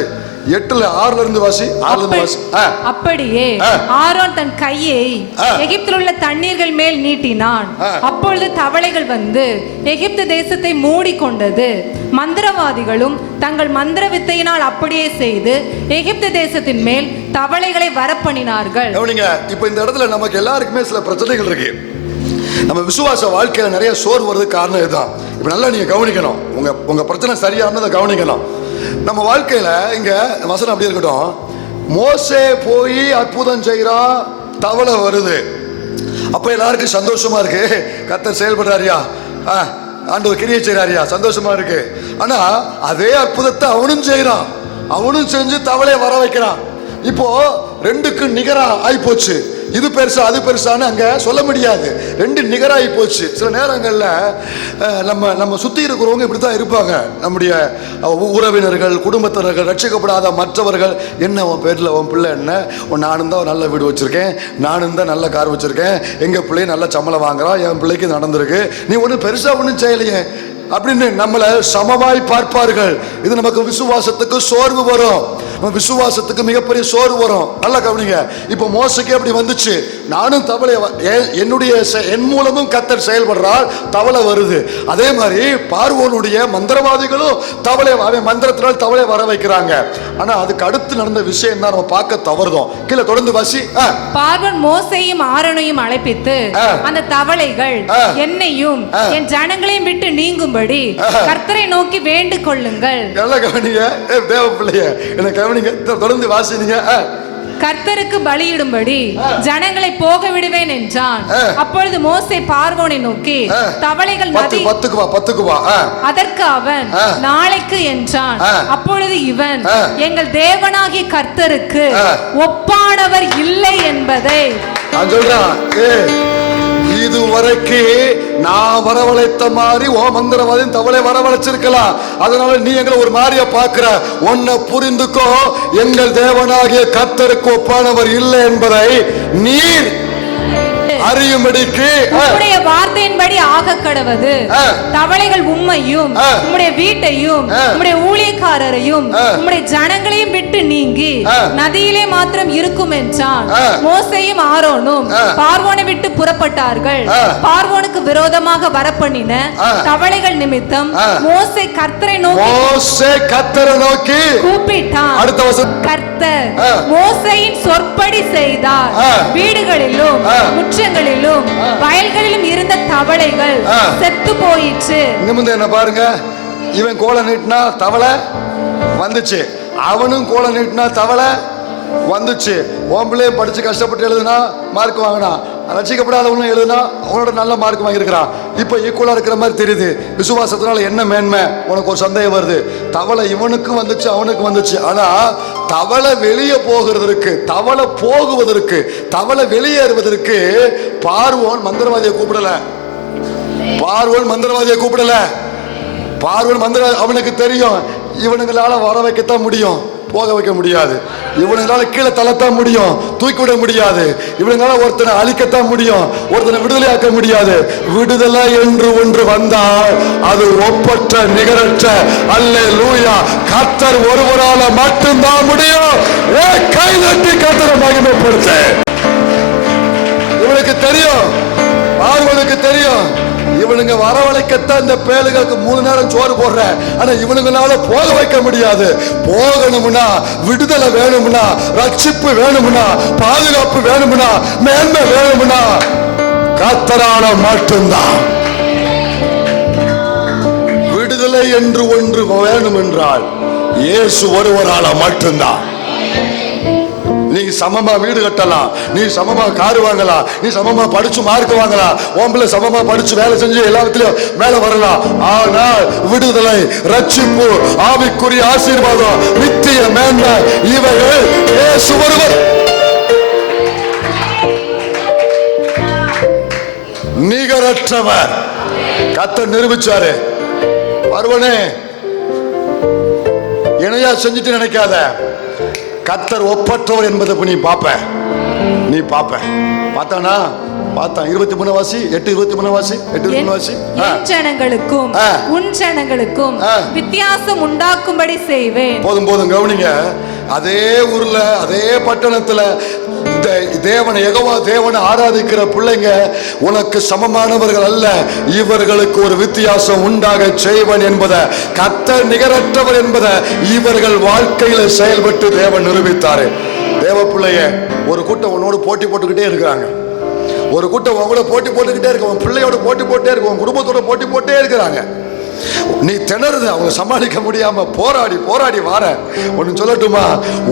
8ல 6ல இருந்து வாசி. 6ல இருந்து வாசி. அப்படியே ஆரோன் தன் கையை எகிப்தில் உள்ள தண்ணீர்கள் மேல் நீட்டினான். அப்பொழுது தவளைகள் வந்து எகிப்து தேசத்தை மூடிக்கொண்டது. மந்திரவாதிகளும் தங்கள் மந்திர வித்தையினால் அப்படியே செய்து எகிப்து தேசத்தின் மேல் தவளைகளை வரப்பண்ணினார்கள். இப்ப இந்த இடத்துல நமக்கு எல்லாருக்குமே சில பிரச்சனைகள் இருக்கு. நம்ம விசுவாச வாழ்க்கையில நிறைய சோர்வு வருதுக்கு காரணம் இதுதான். இப்ப நல்லா நீங்க கவனிக்கணும். உங்க பிரச்சனை சரியானதை கவனிக்கணும். நம்ம வாழ்க்கையில இங்க வசனம் அப்படி இருக்கட்டும். மோசே போய் அற்புதம் செய்யறான், தவளை வருது. அப்ப எல்லாருக்கும் சந்தோஷமா இருக்கு, கர்த்தர் செயல்படுறாரியா, ஆண்டவர் கிரியை செய்யறாரியா, சந்தோஷமா இருக்கு. ஆனா அதே அற்புதத்தை அவனும் செய்யறான், அவனும் செஞ்சு தவளையை வர வைக்கிறான். இப்போ ரெண்டுக்கு நிகரா ஆயிப்போச்சு. இது பெருசா அது பெருசான்னு அங்க சொல்ல முடியாது. ரெண்டு நிகராகி போச்சு. சில நேரங்கள்ல நம்ம சுத்தி இருக்கிறவங்க இப்படித்தான் இருப்பாங்க. நம்முடைய உறவினர்கள், குடும்பத்தினர்கள், ரட்சிக்கப்படாத மற்றவர்கள், என்ன உன் பேர்ல உன் பிள்ளை என்ன, நானும் தான் நல்ல வீடு வச்சிருக்கேன், நானும் தான் நல்ல கார் வச்சிருக்கேன், எங்க பிள்ளை நல்ல சம்பளம் வாங்குறான், என் பிள்ளைக்கு நடந்திருக்கு, நீ ஒன்றும் பெருசா ஒன்றும் செய்யலையே அப்படின்னு நம்மளை சமமாய் பார்ப்பார்கள். இது நமக்கு விசுவாசத்துக்கு சோர்வு வரும். விசுவாசத்துக்கு மிகப்பெரிய சோர்வு வரும். நல்லா கவனிங்க. இப்ப மோசைக்கு அப்படி வந்துச்சு. நானும் தவளை, என் மூலமும் கர்த்தர் செயல்படுறார், தவளை வருது. அதே மாதிரி பார்வோனுடைய மந்திரவாதிகளும் தவளை, மந்திரத்தினால் தவளை வர வைக்கிறாங்க. ஆனா அதுக்கு அடுத்து நடந்த விஷயம் தான் நம்ம பார்க்க தவறுதோம். கீழே தொடர்ந்து வாசி. பார்வோன் மோசையும் ஆரோனையும் அழைப்பித்து அந்த தவளைகள் என்னையும் என் ஜனங்களையும் விட்டு நீங்கும்படி கர்த்தரை நோக்கி வேண்டிக் கொள்ளுங்கள். நல்லா கவனிங்க தேவ பிள்ளைய, என்ன கவனிங்க, தொடர்ந்து வாசிங்க. கர்த்தருக்கு பலியிடும்படி ஜனங்களை போக விடுவேன் என்றான். அப்பொழுது மோசே பார்வோனை நோக்கி தவளைகள் பத்துக்கு வா. அதற்கு அவன் நாளைக்கு என்றான். அப்பொழுது இவன் எங்கள் தேவனாகிய கர்த்தருக்கு ஒப்பானவர் இல்லை என்பதை இதுவரைக்கு நான் வரவழைத்த மாதிரி ஓ மந்திரவாதின் தவளை வரவழைச்சிருக்கலாம். அதனால நீ எங்களை ஒரு மாதிரியா பாக்குற. உன்னை புரிந்துக்கோ, எங்கள் தேவனாகிய கர்த்தருக்கு ஒப்பானவர் இல்லை என்பதை நீர் அறியும்படிக்கு உம்முடைய வார்த்தையின்படி ஆக கடவது. தவளைகள் உம்மையும் உம்முடைய வீட்டையும் உம்முடைய ஊழியக்காரரையும் உம்முடைய ஜனங்களையும் விட்டு நீங்கி நதியிலே மாத்திரம் இருக்கும் என்றான். மோசேயும் ஆரோனும் பார்வோனை விட்டு புறப்பட்டார்கள். பார்வோனுக்கு விரோதமாக வரப்பண்ணின தவளைகள் நிமித்தம் மோசே கர்த்தரை நோக்கி கூப்பிட்டான். அடுத்த வசனம். கர்த்தர் மோசேயின் சொற்படி செய்தார். வீடுகளிலும் முற்ற வயல்களிலும் இருந்த தவளைகள் செத்து போயிற்று. என்ன பாருங்க, இவன் கோலை நீட்டினா தவளை வந்துச்சு, அவனும் கோலை நீட்டினா தவளை வந்துச்சு. ஓம்பிள்ளையும் படிச்சு கஷ்டப்பட்டு எழுதுனா மார்க் வாங்கினா, ரசிக்கப்படாதவனும் எழுதுனா அவனோட நல்ல மார்க் வாங்கியிருக்கிறான். இப்ப ஈக்குவலா இருக்கிற மாதிரி தெரியுது. விசுவாசத்தினால என்ன மேன்மை? உனக்கு ஒரு சந்தேகம் வருது. தவளை இவனுக்கும் வந்துச்சு, அவனுக்கு வந்துச்சு. ஆனா தவளை வெளியே போகிறதற்கு, தவளை போகுவதற்கு, தவளை வெளியேறுவதற்கு பார்வோன் மந்திரவாதியை கூப்பிடல. அவனுக்கு தெரியும் இவனுங்களால வர வைக்கத்தான் முடியும், போக வைக்க முடியாது. இவனுங்களால கீழே தள்ளத்தான் முடியும், தூக்கி விட முடியாது. இவனுங்களால ஒருத்தனை அழிக்கத்தான் முடியும், ஒருத்தனை விடுதலையாக்க முடியாது. விடுதலை என்று ஒன்று வந்தால் அது ஒப்பற்ற நிகரற்ற அல்லேலூயா கர்த்தர் ஒருவரால மட்டும்தான் முடியும். கை தட்டி கர்த்தரை மகிமைப்படுத்த. இவனுக்கு தெரியும், பார்வனுக்கு தெரியும், இவனுங்க வரவழைக்கத்தான் இந்த பேளுகளுக்கு 3 நேரம் சோறு போடுற. ஆனா இவனுங்களால போக வைக்க முடியாது. போகணும்னா, விடுதலை வேணும்னா, ரட்சிப்பு வேணும்னா, பாதுகாப்பு வேணும்னா, மேன்மை வேணும்னா கர்த்தரால மட்டும்தான். விடுதலை என்று ஒன்று வேணும் என்றால் இயேசு ஒருவரால மட்டும்தான். நீ சமமா வீடு கட்டலாம், நீ சமமா காரு வாங்கலாம், நீ சமமா படிச்சு மார்க் வாங்கலாம், உன் சமமா படிச்சு வேலை செஞ்சு எல்லாத்திலும் மேல வரலாம். ஆனால் விடுதலை, ரட்சிப்பு, ஆவிக்குரிய ஆசீர்வாதம், நித்திய மேன்மை இவைகள் இயேசு ஒருவர். நிகரற்றவர். கர்த்தர் நிரூபிச்சாரு. பார்வோனே, இணையா செஞ்சுட்டு நினைக்காத. கர்த்தர் ஒப்பற்றவர் என்பதை நீ பார்த்தானா பார்த்தா 23 வாசி 8:23 வாசி 8:23 வாசி. என் ஜனங்களுக்கும் உன் ஜனங்களுக்கும் வித்தியாசம் உண்டாக்கும்படி செய்வேன். போதும் கவனிங்க. அதே ஊர்ல அதே பட்டணத்துல யெகோவா தேவனை ஆராதிக்கிற பிள்ளைங்க உனக்கு சமமானவர்கள் அல்ல, இவர்களுக்கு ஒரு வித்தியாசம் உண்டாக செய்வன் என்பதை, கர்த்தர் நிகரற்றவர் என்பதை இவர்கள் வாழ்க்கையில செயல்பட்டு தேவன் நிரூபித்தாரு. தேவ பிள்ளைய ஒரு கூட்டம் உன்னோடு போட்டி போட்டுக்கிட்டே இருக்கிறாங்க. ஒரு கூட்டம் உங்களோட போட்டி போட்டுக்கிட்டே இருக்கு, உன் பிள்ளையோட போட்டி போட்டே இருக்கு, உன் குடும்பத்தோட போட்டி போட்டே இருக்கிறாங்க. நீ திணறுது, அவங்க சமாளிக்க முடியாம போராடி வார. ஒன்னு சொல்லட்டுமா,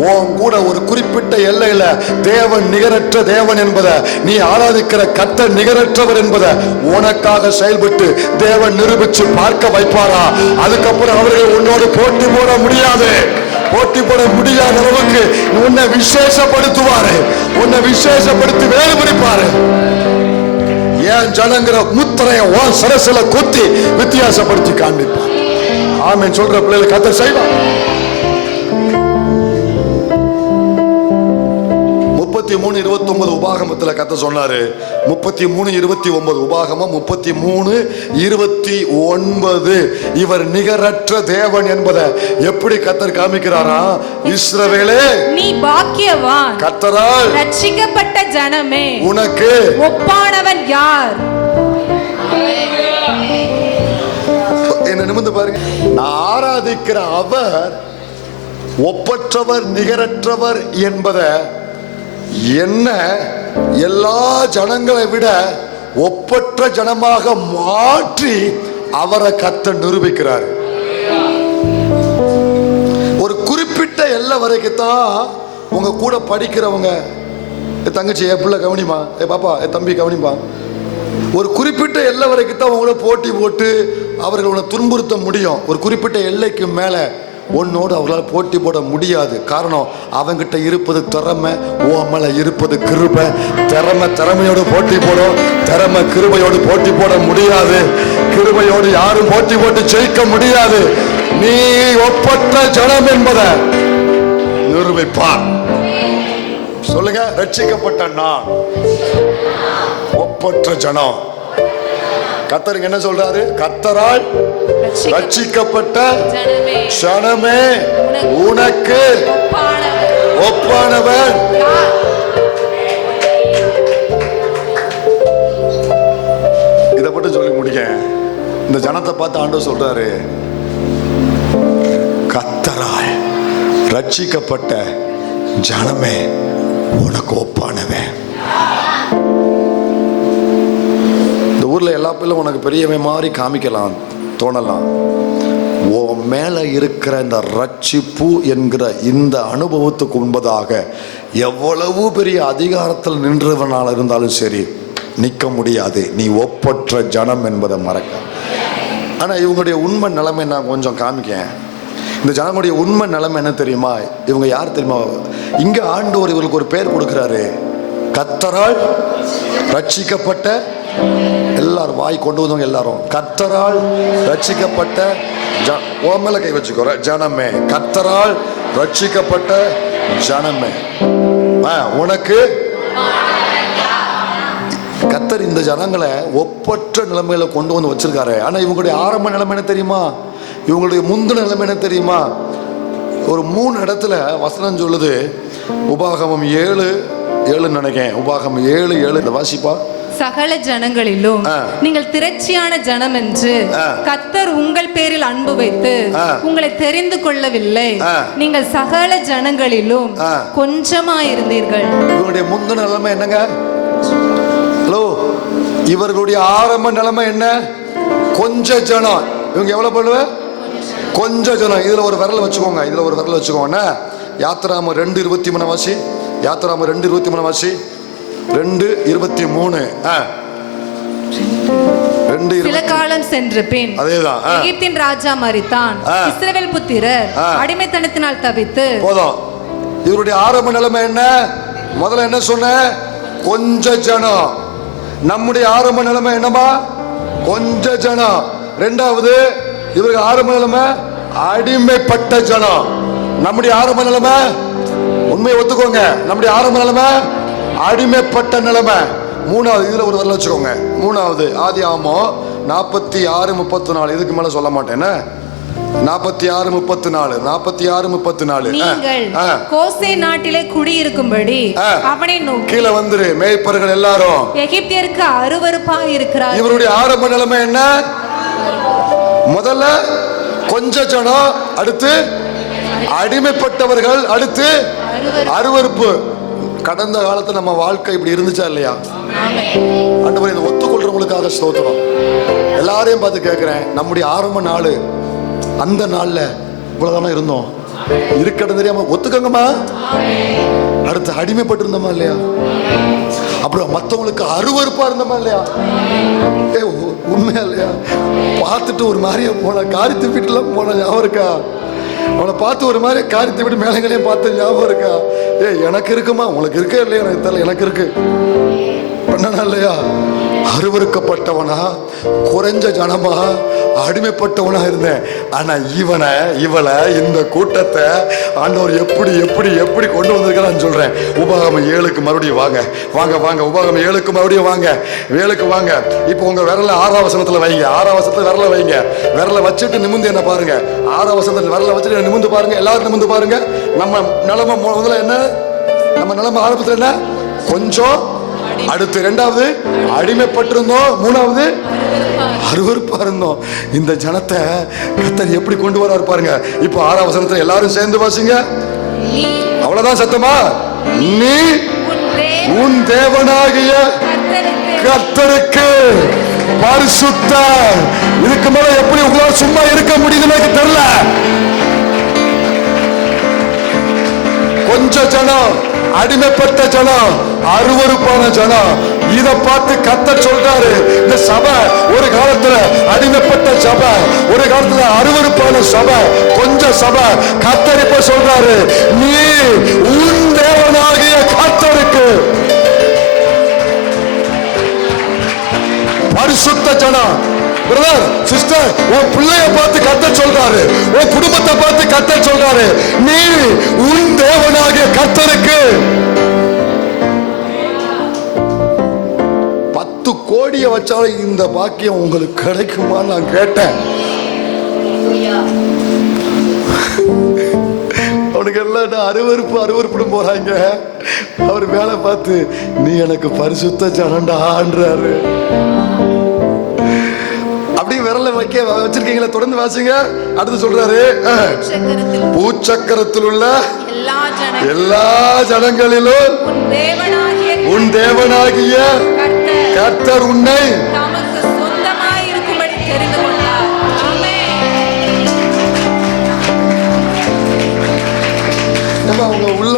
உன் கூட ஒரு குறிப்பிட்ட எல்லையில தேவன் நிகரற்ற தேவன் என்பதை, நீ ஆராதிக்கிற கர்த்தர் நிகரற்றவர் என்பதை உனக்காக செயல்பட்டு தேவன் நிரூபிச்சு பார்க்க வைப்பாரா? அதுக்கப்புறம் அவர்கள் உன்னோடு போட்டி போட முடியாது. போட்டி போட முடியாத அளவுக்கு உன்னை விசேஷப்படுத்துவாரு, உன்னை விசேஷப்படுத்தி வேறுபடுப்பாரு. ஏன் ஜனங்கிற முத்திரைய உன் சரசில கொத்தி வித்தியாசப்படுத்தி காண்பிப்பார். ஆமென் சொல்ற பிள்ளைகளை கர்த்தர் செய்வார். 33:29 உபாகமத்துல கர்த்தர் சொன்னாரு. 33:29 உபாகமம் 33:29 இவர் நிகரற்ற தேவன் என்பதை எப்படி கர்த்தர் காமிக்கிறாரா? இஸ்ரவேலே நீ பாக்கியவான், கர்த்தரால் ரட்சிக்கப்பட்ட ஜனமே, உனக்கு ஒப்பானவன் யார்? என்ன நிமிர்ந்து பாருங்க. நான் ஆராதிக்கிற அவர் ஒப்பற்றவர் நிகரற்றவர் என்பதை என்ன எல்லா ஜனங்களை விட ஒப்பற்ற ஜனமாக மாற்றி அவரை கர்த்தர் நிரூபிக்கிறார். ஒரு குறிப்பிட்ட எல்லை வரைக்கும் தான் உங்க கூட படிக்கிறவங்க, தங்கச்சி பிள்ளை கவனிமா, பாப்பா தம்பி கவனிமா, ஒரு குறிப்பிட்ட எல்லை வரைக்கும் தான் உங்களோட போட்டி போட்டு அவர்கள் உன்னை துன்புறுத்த முடியும். ஒரு குறிப்பிட்ட எல்லைக்கு மேல உன்னோடு அவர்களால் போட்டி போட முடியாது. காரணம், அவங்கிட்ட இருப்பது திறமை, ஓ மேல இருப்பது கிருபை. திறமையோடு போட்டி போடும், திறமை கிருபையோடு போட்டி போட முடியாது. கிருபையோடு யாரும் போட்டி போட்டு ஜெயிக்க முடியாது. நீ ஒப்பற்ற ஜனம் என்பதை நிரூபிப்பார். சொல்லுங்க, ரட்சிக்கப்பட்ட நான் ஒப்பற்ற ஜனம். கர்த்தர் என்ன சொல்றாரு? கர்த்தரால் ரட்சிக்கப்பட்ட ஜனமே, உனக்கு ஒப்பானவன். இதை மட்டும் சொல்லி முடிக்க, இந்த ஜனத்தை பார்த்து ஆண்டவர் சொல்றாரு, கர்த்தரால் ரட்சிக்கப்பட்ட ஜனமே உனக்கு ஒப்பானவன். ஊர்ல எல்லா பிள்ளையும் உனக்கு பெரியவன் மாதிரி காமிக்கலாம், தோணலாம். உன் மேல இருக்கிற இந்த ரட்சிப்பு என்கிற இந்த அனுபவத்துக்கு முன்பதாக எவ்வளவு பெரிய அதிகாரத்தில் நின்றவனால இருந்தாலும் சரி நிற்க முடியாது. நீ ஒப்பற்ற ஜனம் என்பதை மறக்க. ஆனா இவங்களுடைய உண்மை நிலைமை நான் கொஞ்சம் காமிக்க. இந்த ஜனங்களுடைய உண்மை நிலைமை என்ன தெரியுமா? இவங்க யார் தெரியுமா? இங்க ஆண்டவர் இவங்களுக்கு ஒரு பேர் கொடுக்கிறாரு, கர்த்தரால் ரட்சிக்கப்பட்ட. எல்லாரும் வாய் கொண்டு வந்தவங்க எல்லாரும் கர்த்தரால் ரட்சிக்கப்பட்ட மேல கை வச்சுக்கோ, ஜனமே, கர்த்தரால் ரட்சிக்கப்பட்ட ஜனமே உனக்கு. கர்த்தர் இந்த ஜனங்களை ஒப்பற்ற நிலைமையில கொண்டு வந்து வச்சிருக்காரு. ஆனா இவங்களுடைய ஆரம்ப நிலைமை என்ன தெரியுமா? இவங்களுடைய முந்தின நிலைமை என்ன தெரியுமா? ஒரு 3 இடத்துல வசனம் சொல்லுது. உபாகமம் 7:7 நினைக்கிறேன். உபாகமம் 7:7 வாசிப்பா. சகல ஜனங்களிலும் நீங்கள் திரட்சியான ஜனம் என்று கர்த்தர் உங்கள் பேரில் அன்பு வைத்து உங்களை தெரிந்து கொள்ளவில்லை. நீங்கள் சகல ஜனங்களிலும் கொஞ்சமாயிருந்தீர்கள். இவங்களுடைய முந்தின நிலைமை என்னங்க? ஹலோ, இவர்களுடைய ஆரம்ப நிலைமை என்ன? கொஞ்ச ஜனம். இவங்க எவ்வளவு பண்ணுவ? கொஞ்ச ஜனம். இதுல ஒரு விரல் வச்சுக்கோங்க, இதுல ஒரு விரல் வச்சுக்கோங்க. யாத்திராம 2:23 வாசி. யாத்திராம 2:23 வாசி. 2:23. சில காலம் சென்ற பின் அதேதான் எகிப்தின் ராஜா மரித்தான். இஸ்ரவேல் புத்திரர் அடிமைத்தனத்தினால் தவித்து. போதும். இவருடைய ஆரம்ப நிலைமை என்ன? முதல்ல என்ன சொன்ன? கொஞ்ச ஜனம். நம்முடைய ஆரம்ப நிலைமை என்னமா? கொஞ்ச ஜனம். இரண்டாவது, இவருக்கு ஆரம்ப நிலைமை அடிமைப்பட்ட ஜனம். நம்முடைய ஆரம்ப நிலைமை, உண்மையை ஒத்துக்கோங்க, நம்முடைய ஆரம்ப நிலைமை அடிமைப்பட்ட நிலைமை. மூணாவது இதுல ஒரு வரல வச்சுக்கோங்க. மூணாவது ஆதியாகமம் 46:34. இதுக்கு மேல சொல்ல மாட்டேன். 46:34 நீங்கள் கோசே நாட்டிலே குடியிருக்கும்படி அவனை நோக்கி கீழே வந்துரு. மேய்ப்பர்கள் எல்லாரும் எகிப்தியருக்கு அருவருப்பாய் இருக்கிறார். இவருடைய ஆரம்ப நிலைமை என்ன? முதல்ல கொஞ்ச ஜனம், அடுத்து அடிமைப்பட்டவர்கள், அடுத்து அருவருப்பு. கடந்த காலத்துல நம்ம வாழ்க்கை இப்படி இருந்துச்சா இல்லையா? ஆண்டவரே, இதை ஒத்துக்கொள்றவங்களுக்காக ஸ்தோத்திரம். எல்லாரையும் பார்த்து கேட்கிறேன், நம்முடைய ஆரம்ப நாள் அந்த நாள்ல இவ்வளவுதானே இருந்தோம்? இருக்கிறது தெரியாம ஒத்துக்கங்கம்மா. அடுத்து அடிமைப்பட்டு இருந்தோமா இல்லையா? அப்புறம் மற்றவங்களுக்கு அருவருப்பா இருந்தோமா இல்லையா? உண்மையா இல்லையா? பார்த்துட்டு ஒரு மாதிரியே போன, காரியத்தை வீட்டுலாம் போன ஞாபகம் இருக்கா? அவனை பார்த்து ஒரு மாதிரி காரியத்தை விட்டு மேலங்களையும் பார்த்த ஞாபகம் இருக்கா? எனக்கு இருக்குமா? உங்களுக்கு இருக்கே இல்லையா? எனக்கு தெரியல. எனக்கு இருக்கு. பண்ணனா இல்லையா? அருவருக்கப்பட்டவனா, குறைஞ்ச ஜனமா, அடிமைப்பட்டவனா இருந்தேன். ஆனா இவளை இந்த கூட்டத்தை ஆண்டவர் எப்படி எப்படி எப்படி கொண்டு வந்திருக்கிறான்னு சொல்றேன். உபாகமம் 7க்கு மறுபடியும் வாங்க வாங்க வாங்க. உபாகமம் 7க்கு மறுபடியும் வாங்க. 7க்கு வாங்க. இப்போ உங்க விரல 6ஆம் வசனத்துல வைங்க. 6ஆம் வசனத்துல விரல வைங்க. விரல வச்சுட்டு நிமிந்து என்ன பாருங்க. 6ஆம் வசனத்துல விரல வச்சுட்டு நிமிந்து பாருங்க. எல்லாரும் நிமிந்து பாருங்க. நம்ம நிலைமை முதல்ல என்ன? நம்ம நிலைமை ஆரம்பத்துல என்ன? கொஞ்சம். அடுத்து இரண்டாவது அடிமைப்பட்டிருந்தோம். மூணாவது அருவருப்பா இருந்தோம். இந்த ஜனத்தை கர்த்தர் எப்படி கொண்டு வராரு பாருங்க. இப்போ 6ஆம் வசனத்துல எல்லாரும் சேர்ந்து வாசிங்க. அவ்வளவுதான் சத்தமா? நீ உன் தேவனாகிய கர்த்தருக்கு பரிசுத்தர். இதுக்கு மேல எப்படி உங்களால சும்மா இருக்க முடியுதுன்னு எனக்கு தெரியல. கொஞ்ச ஜனம், அடிமைப்பட்ட ஜனம், அருவருப்பான ஜனம். இத பார்த்து கர்த்தர் சொல்றாரு, இந்த சபை ஒரு காலத்துல அடிமைப்பட்ட சபை, ஒரு காலத்துல அருவருப்பான சபை, கொஞ்ச சபை. கர்த்தர் இப்ப சொல்றாரு, நீ உன் தேவனாகிய கர்த்தருக்கு பரிசுத்த ஜனம். பிரதர், சிஸ்டர், உன் பிள்ளைய பார்த்து கர்த்தர் சொல்றாரு, உன் குடும்பத்தை பார்த்து கர்த்தர் சொல்றாரு, நீ உன் தேவனாகிய கர்த்தருக்கு 10 கோடியை வச்சாலும் இந்த பாக்கியம் உங்களுக்கு கிடைக்குமான்னு நான் கேட்டேன். அவனுக்கு எல்லாம் அருவருப்பு போறாங்க. அவர் மேல பார்த்து, நீ எனக்கு பரிசுத்த ஜனண்டான்றாரு. அப்படி விரல வச்சிருக்கீங்களா? தொடர்ந்து வாசிங்க. அடுத்து சொல்றாரு, பூச்சக்கரத்தில் உள்ள எல்லா ஜனங்களிலும் உன் தேவனாகிய கர்த்தர் உன்னை அவங்க உள்ள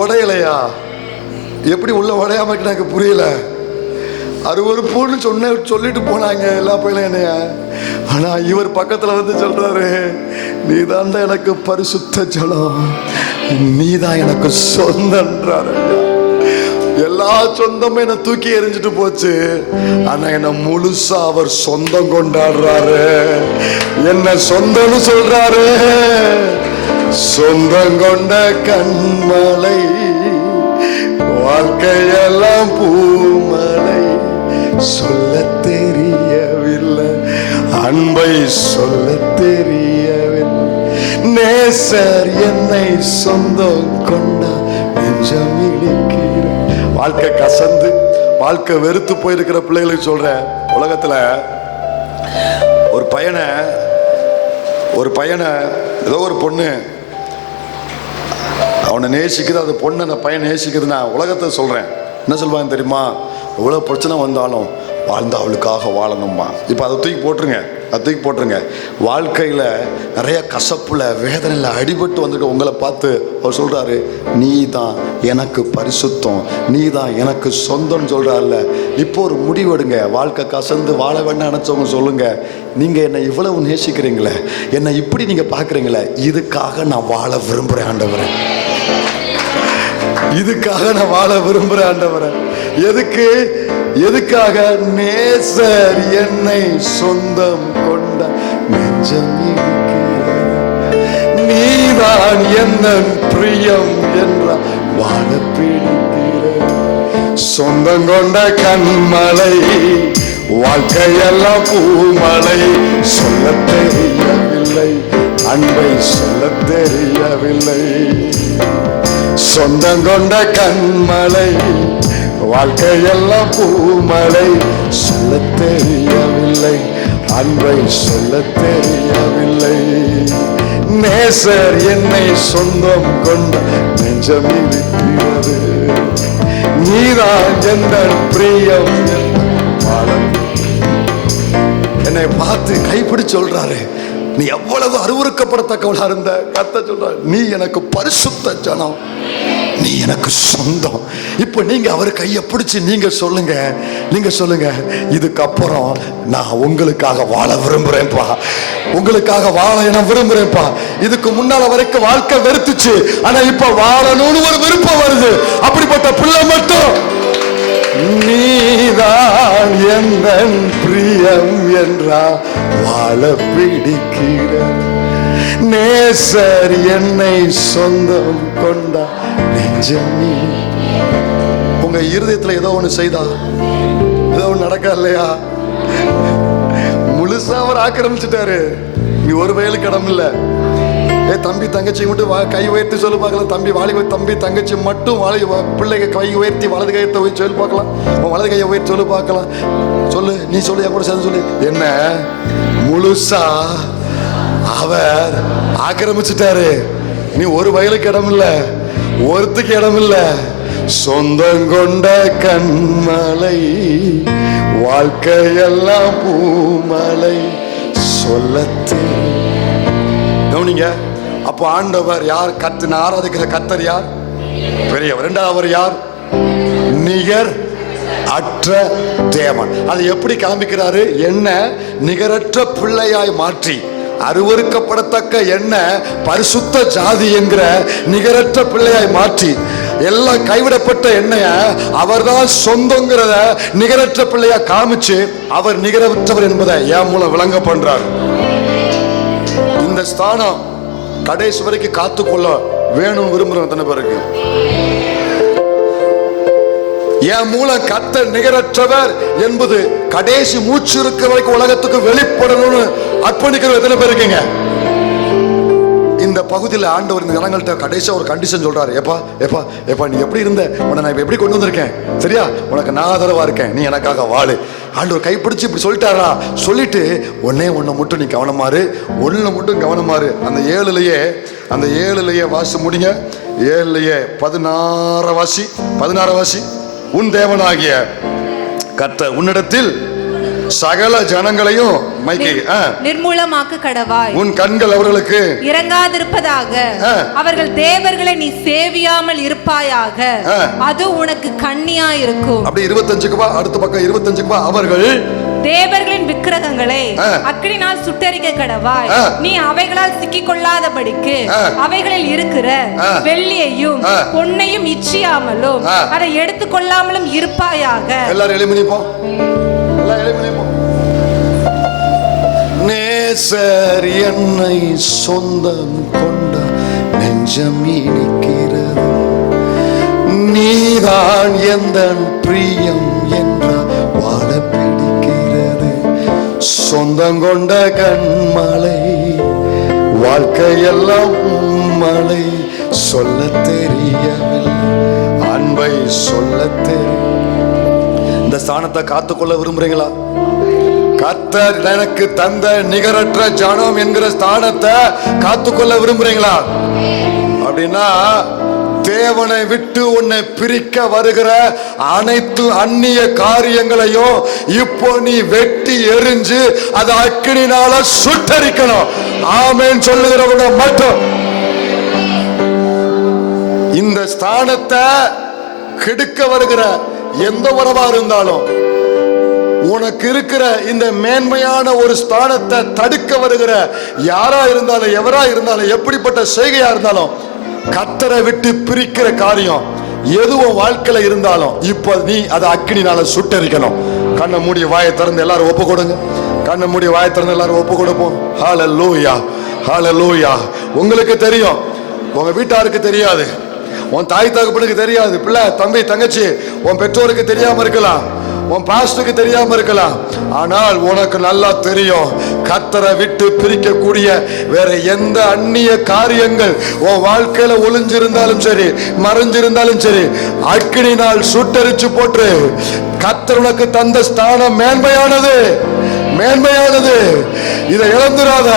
உடையலையா? எப்படி உள்ள உடையாம எனக்கு புரியல. அருவருப்புன்னு சொல்லிட்டு போனாங்க எல்லா பையனும் என்னைய. ஆனா இவர் பக்கத்துல வந்து சொல்றாரு, நீதான் எனக்கு பரிசுத்த ஜனம், நீதான் எனக்கு சொந்தன்றாரு. எல்லா சொந்தமும் என்ன தூக்கி எறிஞ்சிட்டு போச்சு. ஆனா என்ன முழுசா அவர் சொந்தம் கொண்டாடுறாரு. என்ன சொந்தம்னு சொல்றாரு. சொந்தம் கொண்ட கண்மலை, வாழ்க்கையெல்லாம் பூமலை, சொல்ல தெரியவில்லை, அன்பை சொல்ல தெரியவில்லை. நேசர் என்னை சொந்தம் கொண்டா நெஞ்சம் இடிக்கிற. வாழ்க்கை கசந்து, வாழ்க்கை வெறுத்து போயிருக்கிற பிள்ளைகளுக்கு சொல்றேன், உலகத்துல ஒரு பையனை ஏதோ ஒரு பொண்ணு அவனை நேசிக்குது, அந்த பொண்ணு அந்த பையன் நேசிக்குதுன்னா உலகத்தை சொல்றேன், என்ன சொல்லுவாங்க தெரியுமா? எவ்வளவு பிரச்சனை வந்தாலும் வாழ்ந்து அவளுக்காக வாழணும்மா. இப்போ அதை தூக்கி போட்டுருங்க. வாழ்க்கையில் நிறைய கசப்புல வேதனையில் அடிபட்டு வந்துட்டு உங்களை பார்த்து அவர் சொல்றாரு, நீ தான் எனக்கு பரிசுத்தம், நீ தான் எனக்கு சொந்தம்னு சொல்றாருல்ல. இப்போ ஒரு முடிவெடுங்க. வாழ்க்கை கசந்து வாழ வேண்டாம் நினைச்சவங்க சொல்லுங்க, நீங்க என்னை இவ்வளவு நேசிக்கிறீங்களே, என்னை இப்படி நீங்க பாக்குறீங்களே, இதுக்காக நான் வாழ விரும்புறேன் ஆண்டவரே. இதுக்காக நான் வாழ விரும்புறேன் ஆண்டவரே. எதுக்காக? நேசர் என்னை சொந்தம் கொண்ட நெஞ்சம் இருக்கிறது, நீதான் என்ன பிரியம் என்ற வாழ பிடிக்கிறது. சொந்தம் கொண்ட கண்மலை, வாழ்க்கையெல்லாம் பூமலை. சொல்ல தெரியவில்லை, அன்பை சொல்ல தெரியவில்லை. சொந்தம் கொண்ட கண்மலை, வாழ்க்கையெல்லாம் பூமலை. சொல்ல தெரியவில்லை, அன்பை சொல்ல தெரியவில்லை. நேசர் என்னை சொந்தம் கொண்ட நெஞ்சம் இருக்கிறது. நீதான் எந்த பிரியம். என்னை பார்த்து கைப்பிடி சொல்றாரு, நீ எவ்வளவு அருவருக்கப்படத்தக்கவளா இருந்த. கர்த்தர் சொல்றாரு, நீ எனக்கு பரிசுத்த ஜனம், நீ எனக்கு சொந்தம். இப்ப நீங்க அவர் கையை பிடிச்சு நீங்க சொல்லுங்க, இதுக்கப்புறம் நான் உங்களுக்காக வாழ விரும்புறேன்ப்பா, உங்களுக்காக வாழ நான் விரும்புறேன்ப்பா. இதுக்கு முன்னால வரைக்கும் வாழ்க்கை வெறுத்துச்சு, ஆனா இப்ப வாழணும்னு ஒரு விருப்பம் வருது. அப்படிப்பட்ட பிள்ளை மட்டும் நீதான் எந்த பிரியம் என்றா வாழ பிடிக்கிற. நேசர் என்னை சொந்தம் கொண்டா நெஞ்சமே. உங்க இருதயத்துல ஏதோ ஒண்ணு செய்தா, ஏதோ ஒண்ணு நடக்க இல்லையா, முழுசா அவர் ஆக்கிரமிச்சுட்டாரு. நீ ஒரு வயலுக்கு இடம் இல்ல. தம்பி தங்கச்சி மட்டும் கை உயர்த்தி சொல்லு பார்க்கலாம். தம்பி வாலிப தம்பி தங்கச்சி மட்டும் பிள்ளைங்க கை உயர்த்தி வலது கையத்தை சொல்லி பார்க்கலாம். வலது கையை உயர்த்தி சொல்லு பார்க்கலாம். சொல்லு, நீ சொல்லு, என் கூட சேர்ந்து சொல்லு. என்ன முழுசா அவர் ஆக்கிரமிச்சுட்டாரு. நீ ஒரு வயலுக்கு இடம் இல்ல, ஒருத்துக்கு இடம் இல்ல. சொந்தம் கொண்ட கண்மலை, வாழ்க்கையெல்லாம் பூமலை. சொல்லத்து கவனிங்க. அப்போ ஆண்டவர் யார்? கர்த்தர் ஆராதிக்கிற கர்த்தர் யார்? பெரியவர். இரண்டாவது யார்? நிகர் அற்ற தேவன். அதை எப்படி காண்பிக்கிறாரு? என்ன நிகரற்ற பிள்ளையாய் மாற்றி, அருவருக்கப்படத்தக்க என்ன பரிசுத்த ஜாதி என்கிற நிகரற்ற பிள்ளையாய் மாற்றி, எல்லாம் கைவிடப்பட்ட எண்ணெய அவர்தான் சொந்தங்கிறத நிகரற்ற பிள்ளையா காமிச்சு அவர் நிகரற்றவர் என்பதை என் மூலம் விளங்க பண்றார். இந்த ஸ்தானம் கடைசி வரைக்கும் காத்துக்கொள்ள வேணும் விரும்புறோம். எத்தனை பேருக்கு என் மூலம் கர்த்தர் நிகரற்றவர் என்பது கடைசி மூச்சு இருக்க வரைக்கும் உலகத்துக்கு வெளிப்படணும்னு அர்ப்பணிக்கிற எத்தனை பேர் இருக்கீங்க? இந்த பகுதியில் ஆண்டவர் இந்த ஜனங்கள்ட்ட கடைசியா ஒரு கண்டிஷன் சொல்றாரு. எப்பா எப்பா எப்பா நீ எப்படி இருந்த, உன்னை நான் எப்படி கொண்டு வந்திருக்கேன் சரியா, உனக்கு நான் ஆதரவா இருக்கேன், நீ எனக்காக வாழு. ஆண்டவர் கைப்பிடிச்சு இப்படி சொல்லிட்டாரா? சொல்லிட்டு ஒன்னே ஒன்னை மட்டும் நீ கவனமாறு, ஒன்ன மட்டும் கவனமாறு. அந்த ஏழுலயே வாசி முடிங்க. 7லயே 16 வாசி. உன் தேவனாகிய கர்த்தர் உன்னிடத்தில் சகல ஜனங்களையும் நிர்மூலமாக்க கடவாய். உன் கண்கள் அவர்களுக்கு இறங்காதிருப்பதாக, அவர்கள் தேவர்களை நீ சேவியாமல் இருப்பாயாக, அது உனக்கு கண்ணியா இருக்கும். அப்படி 25க்கு வா. அடுத்த பக்கம் 25க்கு வா. அவர்கள் தேவர்களின் விக்கிரகங்களை அக்கினியால் சுட்டெரிக்க கடவாய். நீ அவைகளால் சிக்கிக் கொள்ளாதபடிக்கு அவைகளில் இருக்கிற வெள்ளியையும் பொன்னையும் இச்சியாமலும் அதை எடுத்துக் கொள்ளாமலும் இருப்பாயாக. எல்லாரும் எழுமினிப்போம். நேசர் என்னை சொந்தம் கொண்ட நெஞ்சம் இனிக்கிறது. நீதான் எந்த பிரியம் என்ற வாழ பிடிக்கிறது. சொந்தம் கொண்ட கண்மலை, வாழ்க்கையெல்லாம் மலை. சொல்ல தெரியவில்லை, அன்பை சொல்ல தெரிய. இந்த ஸ்தானத்தை காத்துக்கொள்ள விரும்புறீங்களா? கர்த்தர் எனக்கு தந்த நிகரற்ற ஜனம் என்கிற ஸ்தானத்தை காத்துக்கொள்ள விரும்புறீங்களா? அப்படின்னா தேவனை விட்டு உன்னை பிரிக்க வருகிற அனைத்து அந்நிய காரியங்களையும் இப்போ நீ வெட்டி எரிஞ்சு அதை அக்கினினால சுட்டரிக்கணும். ஆமென் சொல்லுகிறவங்க மட்டும். இந்த ஸ்தானத்தை கெடுக்க வருகிற எந்த உறவா இருந்தாலும், உனக்கு இருக்கிற இந்த மேன்மையான ஒரு ஸ்தானத்தை தடுக்க வருகிற யாரா இருந்தாலும், எவரா இருந்தாலும், எப்படிப்பட்ட செய்கையா இருந்தாலும், கர்த்தரை விட்டு பிரிக்கிற காரியம் எதுவும் வாழ்க்கையில இருந்தாலும் இப்ப நீ அதை அக்கினினால சுட்டரிக்கணும். கண்ணை மூடி வாயை திறந்து எல்லாரும் ஒப்பு கொடுங்க. கண்ணை மூடி வாயை திறந்து எல்லாரும் ஒப்பு கொடுப்போம். ஹல்லேலூயா, ஹல்லேலூயா. உங்களுக்கு தெரியும், உங்க வீட்டாருக்கு தெரியாது, உன் தாய் தகப்பனுக்கு தெரியாது, பிள்ளை தம்பி தங்கச்சி உன் பெற்றோருக்கு தெரியாம இருக்கலாம், உன் பாஸ்டருக்கு தெரியாம இருக்கலாம். ஆனால் உனக்கு நல்லா தெரியும், கர்த்தரை விட்டு பிரிக்கக்கூடிய வேற எந்த அந்நிய காரியங்கள் உன் வாழ்க்கையில ஒளிஞ்சிருந்தாலும் சரி, மறைஞ்சிருந்தாலும் சரி, அக்கினினால் சுட்டரிச்சு போட்டு கர்த்தர் உனக்கு தந்த ஸ்தானம் மேன்மையானது, மேன்மையானது. இதை இழந்துராத,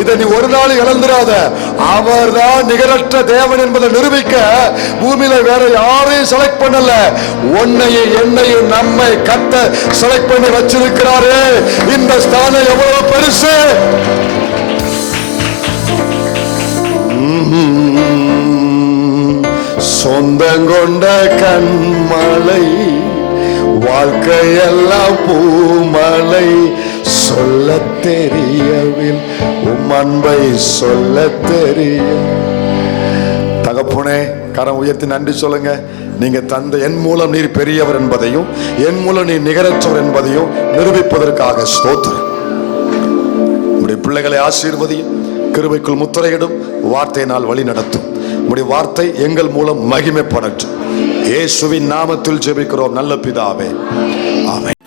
இதை நீ ஒரு நாள் இழந்துராத. அவர்தான் நிகரற்ற தேவன் என்பதை நிரூபிக்க பூமியில வேற யாரையும் செலக்ட் பண்ணல, உன்னையும் என்னையும் நம்மை கத்த செலக்ட் பண்ணி வச்சிருக்கிறாரு. இந்த ஸ்தானம் எவ்வளவு பெருசு! சொந்தங்கொண்ட கண்மலை, வாழ்க்கையெல்லாம் பூமலை, சொல்ல தெரியவில் உம் அன்பை சொல்ல தெரிய. தகப்பனே, கரம் உயர்த்தி நன்றி சொல்லுங்க. நீங்க தந்த என் மூலம் நீர் பெரியவர் என்பதையும் என் மூலம் நீர் நிகரற்றவர் என்பதையும் நிரூபிப்பதற்காக ஸ்தோத்திரம். உடைய பிள்ளைகளை ஆசீர்வதியும், கிருபைக்குள் முத்திரையிடும், வார்த்தையினால் வழி நடத்தும். உடைய வார்த்தை எங்கள் மூலம் மகிமைப்படட்டும். இயேசுவின் நாமத்தில் ஜெபிக்கிறோம் நல்ல பிதாவே, ஆமென்.